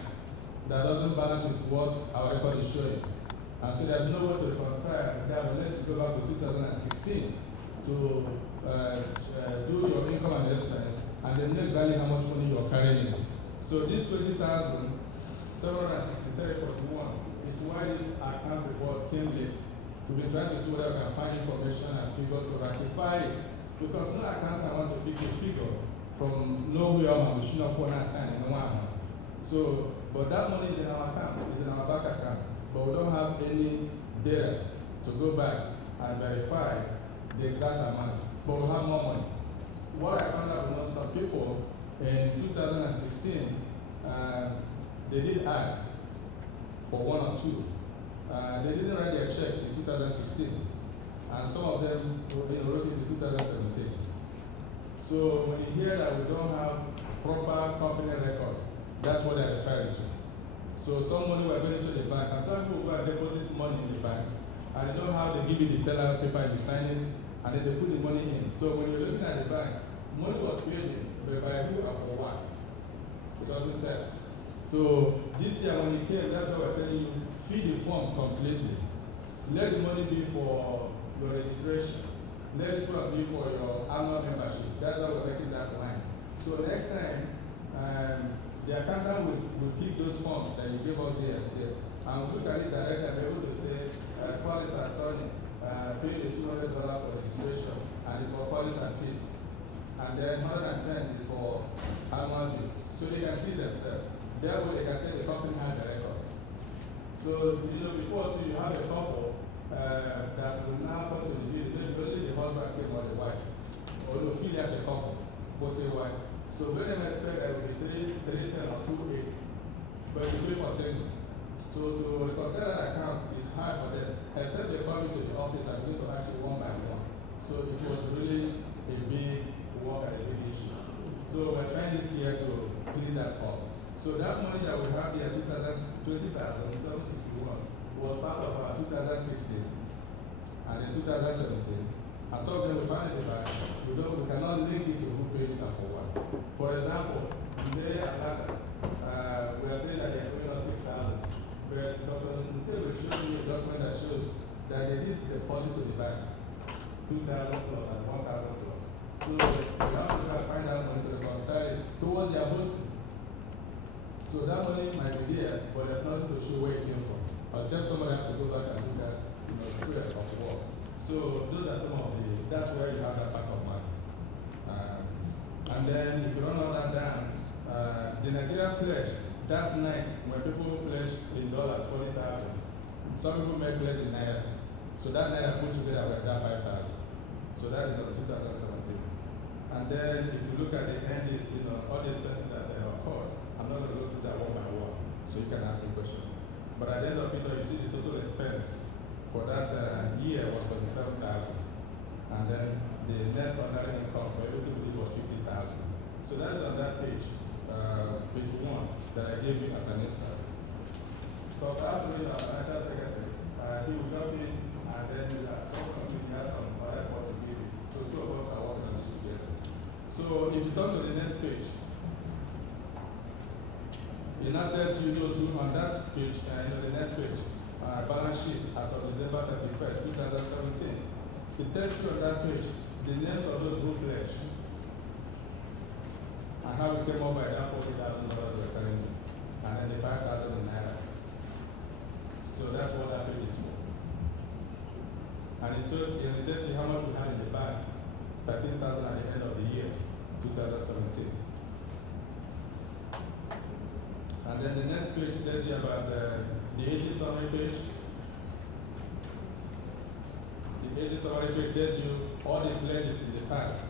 that doesn't balance with what our record is showing. And so there's no way to reconcile that unless you go back to 2016 to do your income and expense and then know exactly how much money you're carrying. So this 20,763.41 is why this account report came late. We've been trying to see whether we can find information and figure to ratify it. Because no accountant want to pick a figure from nowhere and we should not put and sign in one. So, but that money is in our account, it's in our bank account, but we don't have any data to go back and verify the exact amount. But we have more money. What I found out was some people in 2016, they did add for 1 or 2. They didn't write their check in 2016, and some of them wrote it in 2017. So when you hear that we don't have proper company record, that's what they're referring to. So some money we're going to the bank, and some people go and deposit money in the bank, and they don't have, they give you the teller paper and you sign it, and then they put the money in. So when you're looking at the bank, money was paid in, but by who and for what? It doesn't tell. So this year when you came, that's why we're telling you, fill the form completely. Let the money be for your registration. Let this one be for your annual membership. That's why we're making that line. So next time, the accountant will pick those forms that you gave us there. And we'll look at it directly and be able to say, police and Sonny, pay the $200 for registration, and it's for police and fees. And then 110 is for annual due. So they can see themselves. That way they can say the company has a record. So, before too, you have a couple that will now come to the video. Only the husband came or the wife. Although feel as a couple, both say why. So when they expect that will be 310 or 28, but you pay for single. So to reconcile that account is hard for them, except they come into the office and going to actually one by one. So it was really a big work and a big issue. So we're trying this year to clean that up. So that money that we have here, 20,761, was part of our 2016 and in 2017. And some of them we found it back. We cannot link it to who paid it and for what. For example, today Atlanta, we are saying that they are paying us 6,000. But Dr. Nsel will show you a document that shows that they did deposit to the bank 2,000 plus and 1,000 plus. So we have to try to find out money to reconcile it towards their hosting. So that money might be there, but there's nothing to show where it came from. Except somebody has to go back and do that, prayer of war. So those are some of that's where you have that backup money. And then if you run all that down, the Nigerian pledge, that night when people pledge in dollars, 40,000, some people may pledge in naira. So that naira put together with that 5,000. So that is on 2017. And then if you look at the end, all the expenses that they have called, I'm not going to go through that one by one, so you can ask a question. But at the end of it, you see the total expense for that year was 47,000. And then the net ordinary income for everything we did was 50,000. So that is on that page, page 1, that I gave you as an insight. So I asked me, our financial secretary, he will help me, and then some company has some fire report to give you. So two of us are working on this together. So if you turn to the next page, it now tells you those who on that page, the next page, balance sheet as of December 31st, 2017. It tells you on that page the names of those who pledged and how we came up by that $40,000 we're carrying, and then the 5,000 in naira. So that's what that page is for. And it tells you how much we had in the bank, 13,000 at the end of the year, 2017. And then the next page tells you about the agent summary page. The agent summary page tells you all the pledges in the past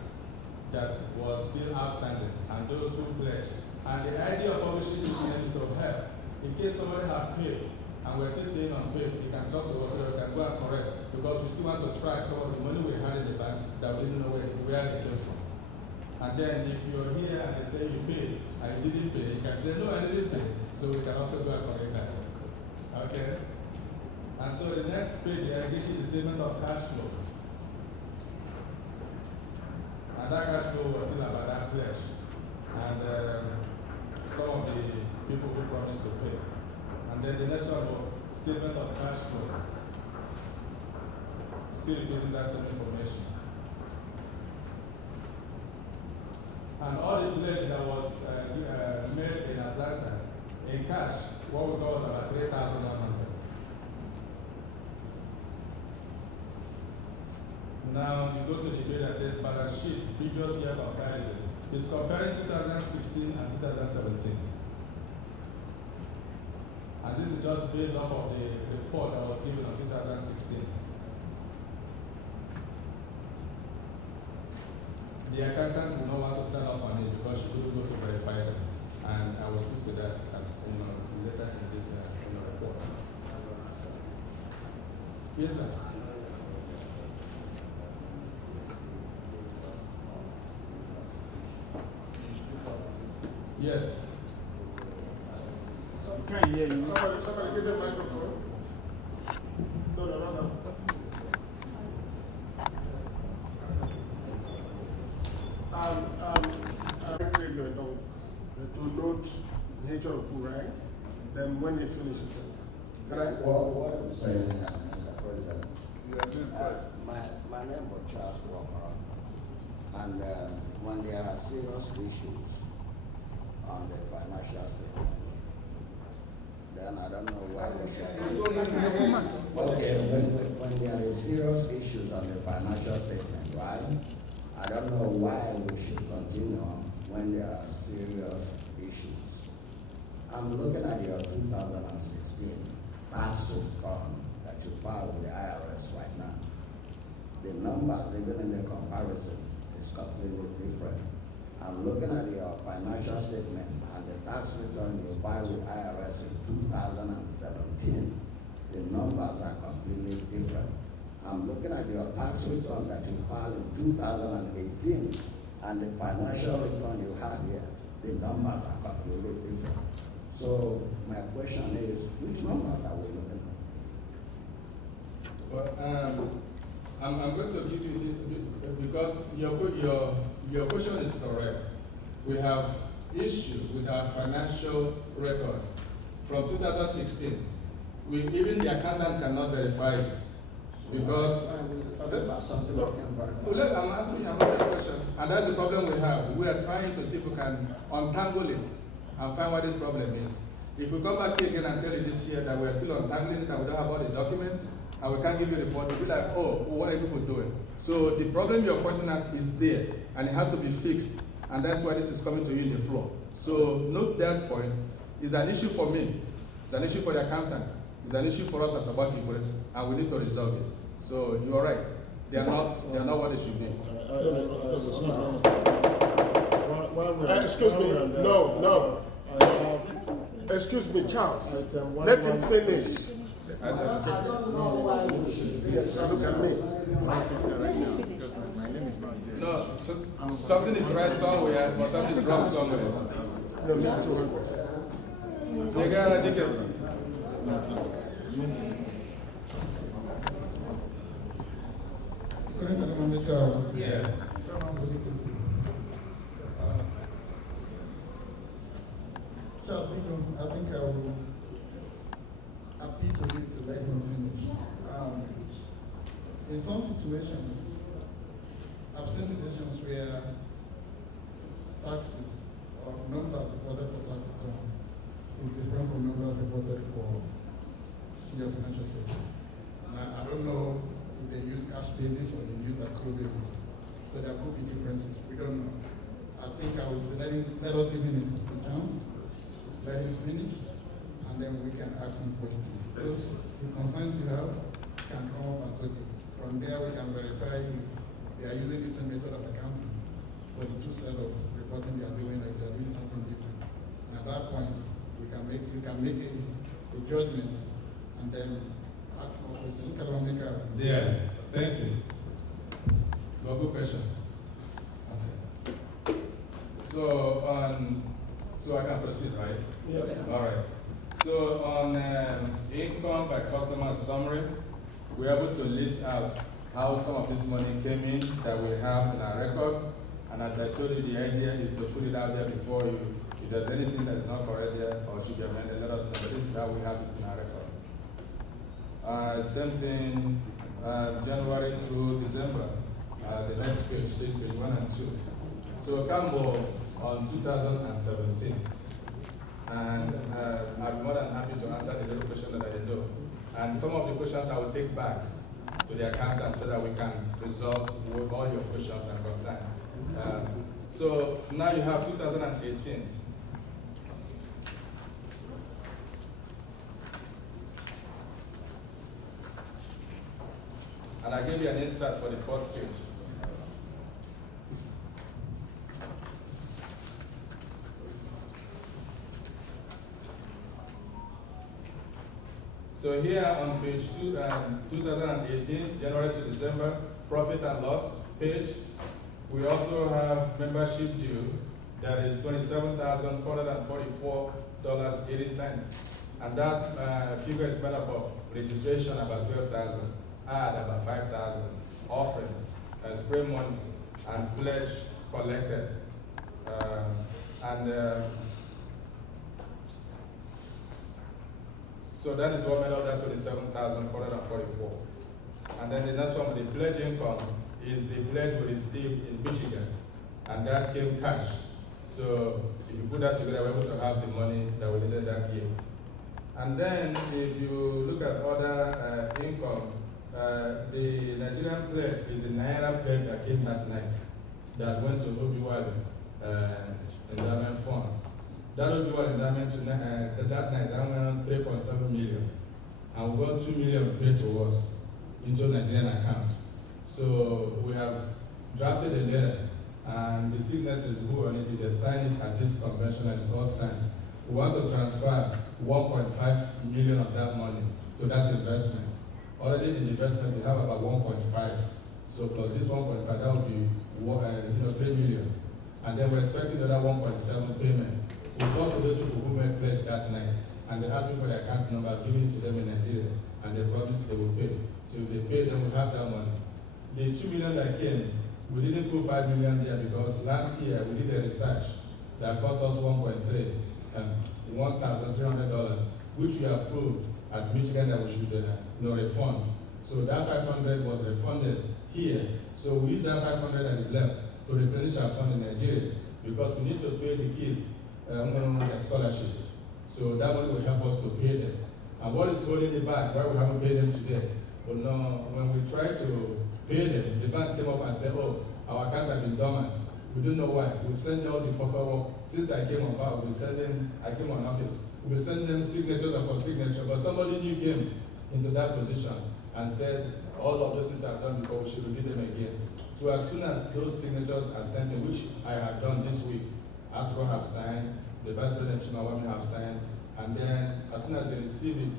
that was still outstanding and those who pledged. And the idea of publishing this is to help. In case somebody has paid and we're still saying unpaid, you can talk to us so we can go and correct, because we still want to track some of the money we had in the bank that we didn't know where they came from. And then if you're here and they say you paid and you didn't pay, you can say, no, I didn't pay. So we can also go and correct that. Okay? And so the next page, I gives you the statement of cash flow. And that cash flow was still about that pledge. And some of the people who promised to pay. And then the next one was statement of cash flow. Still repeating that same information. And all the pledge that was made in Atlanta in cash, what we got was about 3,100. Now you go to the bill that says balance sheet, previous year comparison. It's comparing 2016 and 2017. And this is just based off of the report that was given on 2016. The accountant will not want to sign off on it because she couldn't go to verify them. And I will speak with that as later in this report. Yes, sir. Yes. Can't hear you. Somebody give the microphone. No. To note the nature of Kurai, then when you finish it. Well, what I'm saying, Mr. President, my name was Charles Walker, and when there are serious issues on the financial statement, then I don't know why we should. Okay, when there are serious issues on the financial statement, right? I don't know why we should continue when there are serious issues. I'm looking at your 2016 tax return that you filed with the IRS right now. The numbers, even in the comparison, is completely different. I'm looking at your financial statement and the tax return you filed with IRS in 2017. The numbers are completely different. I'm looking at your tax return that you filed in 2018 and the financial return you have here. The numbers are completely different. So my question is, which numbers are we looking at? But I'm going to give you this because your question is correct. We have issues with our financial record from 2016. Even the accountant cannot verify it because I'm asking a question, and that's the problem we have. We are trying to see if we can untangle it and find what this problem is. If we come back here again and tell you this year that we are still untangling it and we don't have all the documents, and we can't give you a report, you'll be like, oh, what are people doing? So the problem you're pointing at is there, and it has to be fixed, and that's why this is coming to you in the floor. So note that point. It's an issue for me. It's an issue for the accountant. It's an issue for us as Ogbakor Ikwerre, and we need to resolve it. So you are right. They are not what they should be. Excuse me. No. Excuse me, Charles. Let him finish. I don't know why we should be. Look at me. No, something is right somewhere, but something is wrong somewhere. No, me too. Yeah. I think I will appeal to you to let him finish. In some situations, I've seen situations where taxes or numbers reported for tax return is different from numbers reported for your financial statement. I don't know if they use cash basis or they use accrual basis. So there could be differences. We don't know. I think I would say let us give him a chance, let him finish, and then we can ask some questions. Those the concerns you have can come up and so from there we can verify if they are using the same method of accounting for the two set of reporting they are doing, or if they are doing something different. And at that point, you can make a judgment and then ask more questions. Yeah, thank you. Good question. Okay. So I can proceed, right? Yes. All right. So on income by customer summary, we're able to list out how some of this money came in that we have in our record. And as I told you, the idea is to put it out there before you. If there's anything that's not correct there or should be amended, let us know. But this is how we have it in our record. Same thing, January to December. The next page, page 1 and 2. So Cambo on 2017. And I'm more than happy to answer the little question that I know. And some of the questions I will take back to the accountant so that we can resolve with all your questions and concerns. So now you have 2018. And I gave you an insert for the first page. So here on page 2018, January to December, profit and loss page, we also have membership due that is $27,444.80. And that figure is made up of registration about 12,000, ad about 5,000, offering, spray money, and pledge collected. So that is what made up that 27,444. And then the next one, the pledge income, is the pledge we received in Michigan, and that came cash. So if you put that together, we're able to have the money that we needed that year. And then if you look at other income, the Nigerian pledge is the Naira pledge that came that night, that went to Ogbakor Endowment Fund. That Ogbakor Endowment that night, that went 3.7 million, and we got 2 million paid to us into Nigerian account. So we have drafted a letter, and the signatories who are on it, they sign it at this convention, and it's all signed. We want to transfer 1.5 million of that money to that investment. Already in the investment, we have about 1.5. So plus this 1.5, that would be 3 million. And then we're expecting another 1.7 payment. We talked to those people who made pledge that night, and they asked me for their account number, giving it to them in Nigeria, and they promised they will pay. So if they pay, then we have that money. The 2 million that came, we didn't put 5 million there because last year we did a research that cost us $1,300, which we approved at Michigan that we should refund. So that 500 was refunded here. So we use that 500 that is left to replenish our fund in Nigeria because we need to pay the kids scholarship. So that money will help us to pay them. And what is holding it back? Why we haven't paid them today? But no, when we try to pay them, the bank came up and said, oh, our account has been dormant. We don't know why. We've sent all the paperwork. Since I came on power, I came on office. We've sent them signatures upon signature, but somebody new came into that position and said, all of those things I've done before, we should repeat them again. So as soon as those signatures are sent in, which I have done this week, ASRO have signed, the Vice President Chimawami have signed, and then as soon as they receive it,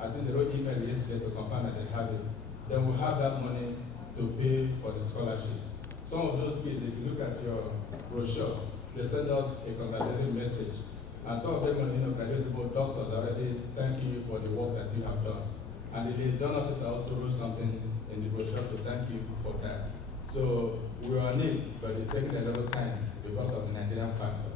I think they wrote email yesterday to confirm that they have it, then we'll have that money to pay for the scholarship. Some of those kids, if you look at your brochure, they send us a congratulatory message. And some of them are graduate doctors already thanking you for the work that you have done. And the liaison officer also wrote something in the brochure to thank you for that. So we're on it, but it's taking a little time because of the Nigerian factor.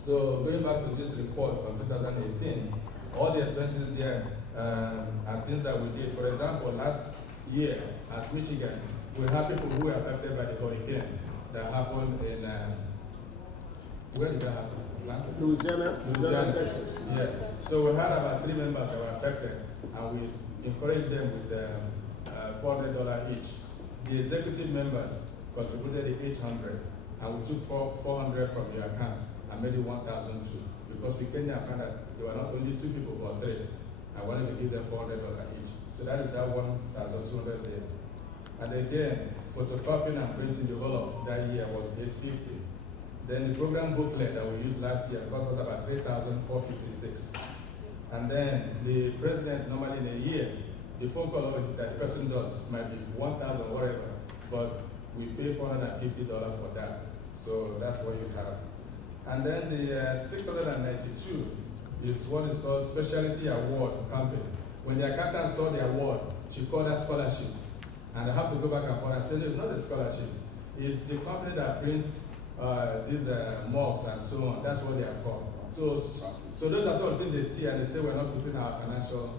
So going back to this report from 2018, all the expenses there are things that we did. For example, last year at Michigan, we have people who were affected by the hurricane that happened in, where did that happen? Louisiana, Texas. Yes. So we had about 3 members that were affected, and we encouraged them with $400 each. The executive members contributed $800, and we took $400 from your account and made it $1,002 because we came there and found that there were not only 2 people but 3. I wanted to give them $400 each. So that is that $1,200 there. And again, photocopying and printing the whole of that year was $850. Then the program booklet that we used last year cost us about $3,456. And then the president normally in a year, the phone call that the person does might be $1,000 whatever, but we pay $450 for that. So that's what you have. And then the 692 is what is called Specialty Award Company. When the accountant saw the award, she called that scholarship. And I have to go back and forth and say, no, it's not a scholarship. is the company that prints these mugs and so on. That's what they are called. So those are some of the things they see and they say we're not keeping our financial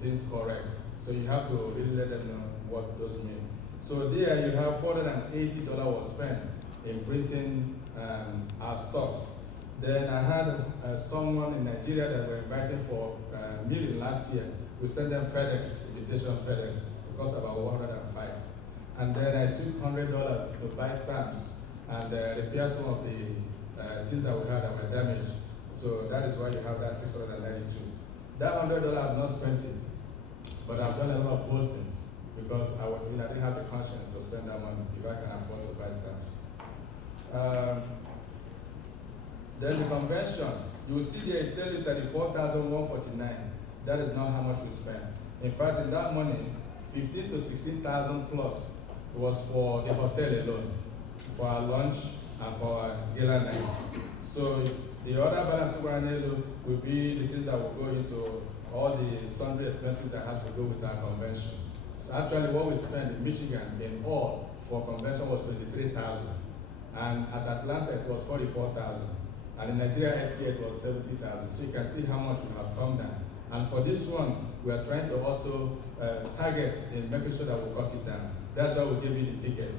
things correct. So you have to really let them know what those mean. So there you have $480 was spent in printing our stuff. Then I had someone in Nigeria that were invited for a meeting last year. We sent them invitation FedEx, it cost about 105. And then I took $100 to buy stamps and repair some of the things that we had that were damaged. So that is why you have that 692. That $100 I've not spent it, but I've done a lot of postings because I didn't have the conscience to spend that money if I can afford to buy stamps. Then the convention, you will see there it's still $34,149. That is not how much we spent. In fact, in that money, 15 to 16,000 plus was for the hotel alone, for our lunch and for our gala night. So the other balance will be the things that will go into all the sundry expenses that has to do with our convention. So actually what we spent in Michigan in all for convention was 23,000. And at Atlanta it was 44,000. And in Nigeria SCA it was 70,000. So you can see how much we have come down. And for this one, we are trying to also target in making sure that we cut it down. That's why we gave you the ticket.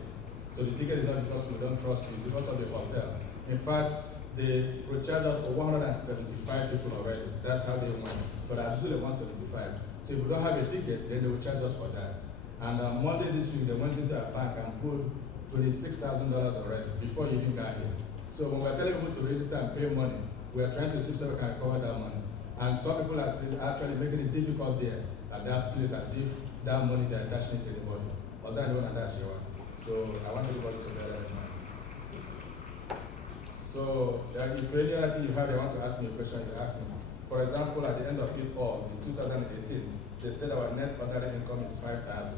So the ticket is not because we don't trust you, it's because of the hotel. In fact, they charge us for 175 people already. That's how they went. But I usually 175. So if we don't have a ticket, then they will charge us for that. And on Monday this week, they went into a bank and put $26,000 already before you even got here. So when we're telling people to register and pay money, we are trying to see if we can recover that money. And some people are actually making it difficult there at that place as if that money they're cashing into the body. Also, I don't want that share. So I want everybody to bear that in mind. So if any other thing you have, you want to ask me a question, you ask me. For example, at the end of it all, in 2018, they said our net ordinary income is 5,000.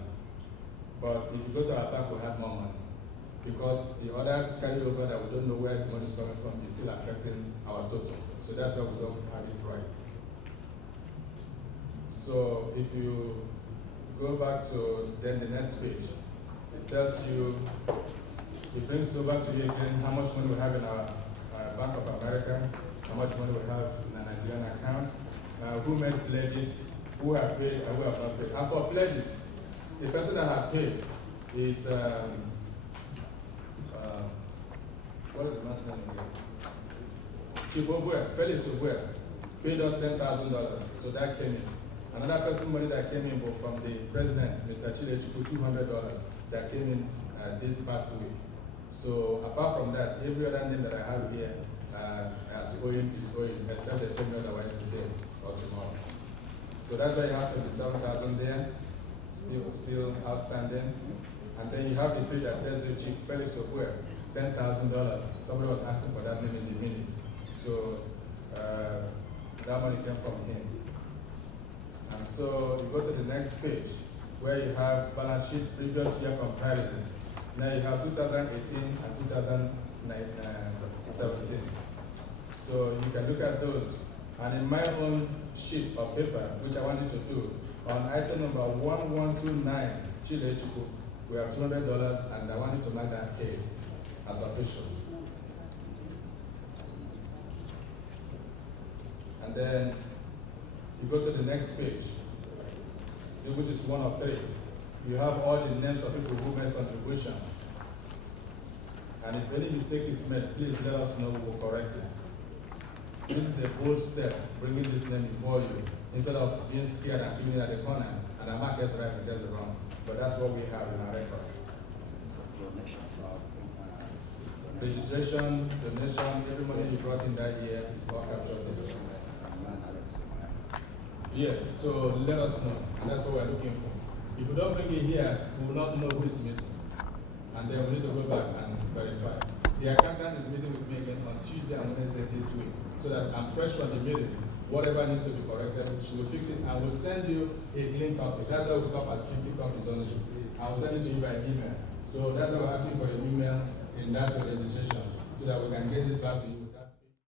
But if you go to our bank, we have more money. Because the other carryover that we don't know where the money is coming from is still affecting our total. So that's why we don't have it right. So if you go back to then the next page, it tells you, it brings over to you again how much money we have in our Bank of America, how much money we have in a Nigerian account, who made pledges, who have paid, and who have not paid. And for pledges, the person that have paid is, what is the man's name again? Chief Ogbakor, Felix Ogbakor, paid us $10,000, so that came in. Another person money that came in from the president, Mr. Chilechukwu, $200 that came in this past week. So apart from that, every other name that I have here as owing is owing, except they tell me otherwise today or tomorrow. So that's why you have 77,000 there, still outstanding. And then you have the three that tells you Chief Felix Ogbakor, $10,000. Somebody was asking for that name in the minute. So that money came from him. And so you go to the next page where you have balance sheet previous year comparison. Now you have 2018 and 2017. So you can look at those. And in my own sheet of paper, which I wanted to do, on item number 1129, Chilechukwu, we have $200 and I wanted to mark that paid as official. And then you go to the next page, which is one of three. You have all the names of people who made contribution. And if any mistake is made, please let us know, we will correct it. This is a bold step, bringing this name before you, instead of being scared and giving it at the corner, and I mark is right and there's wrong. But that's what we have in our record. Registration, donation, every money you brought in that year is all captured there. Yes, so let us know, and that's what we're looking for. If you don't bring it here, we will not know who is missing. And then we need to go back and verify. The accountant is meeting with me again on Tuesday and Wednesday this week, so that I'm fresh from the meeting. Whatever needs to be corrected, she will fix it, and we'll send you a clean copy. That's why we stop at 50 copies only. I will send it to you by email. So that's why we're asking for your email in that registration, so that we can get this back to you.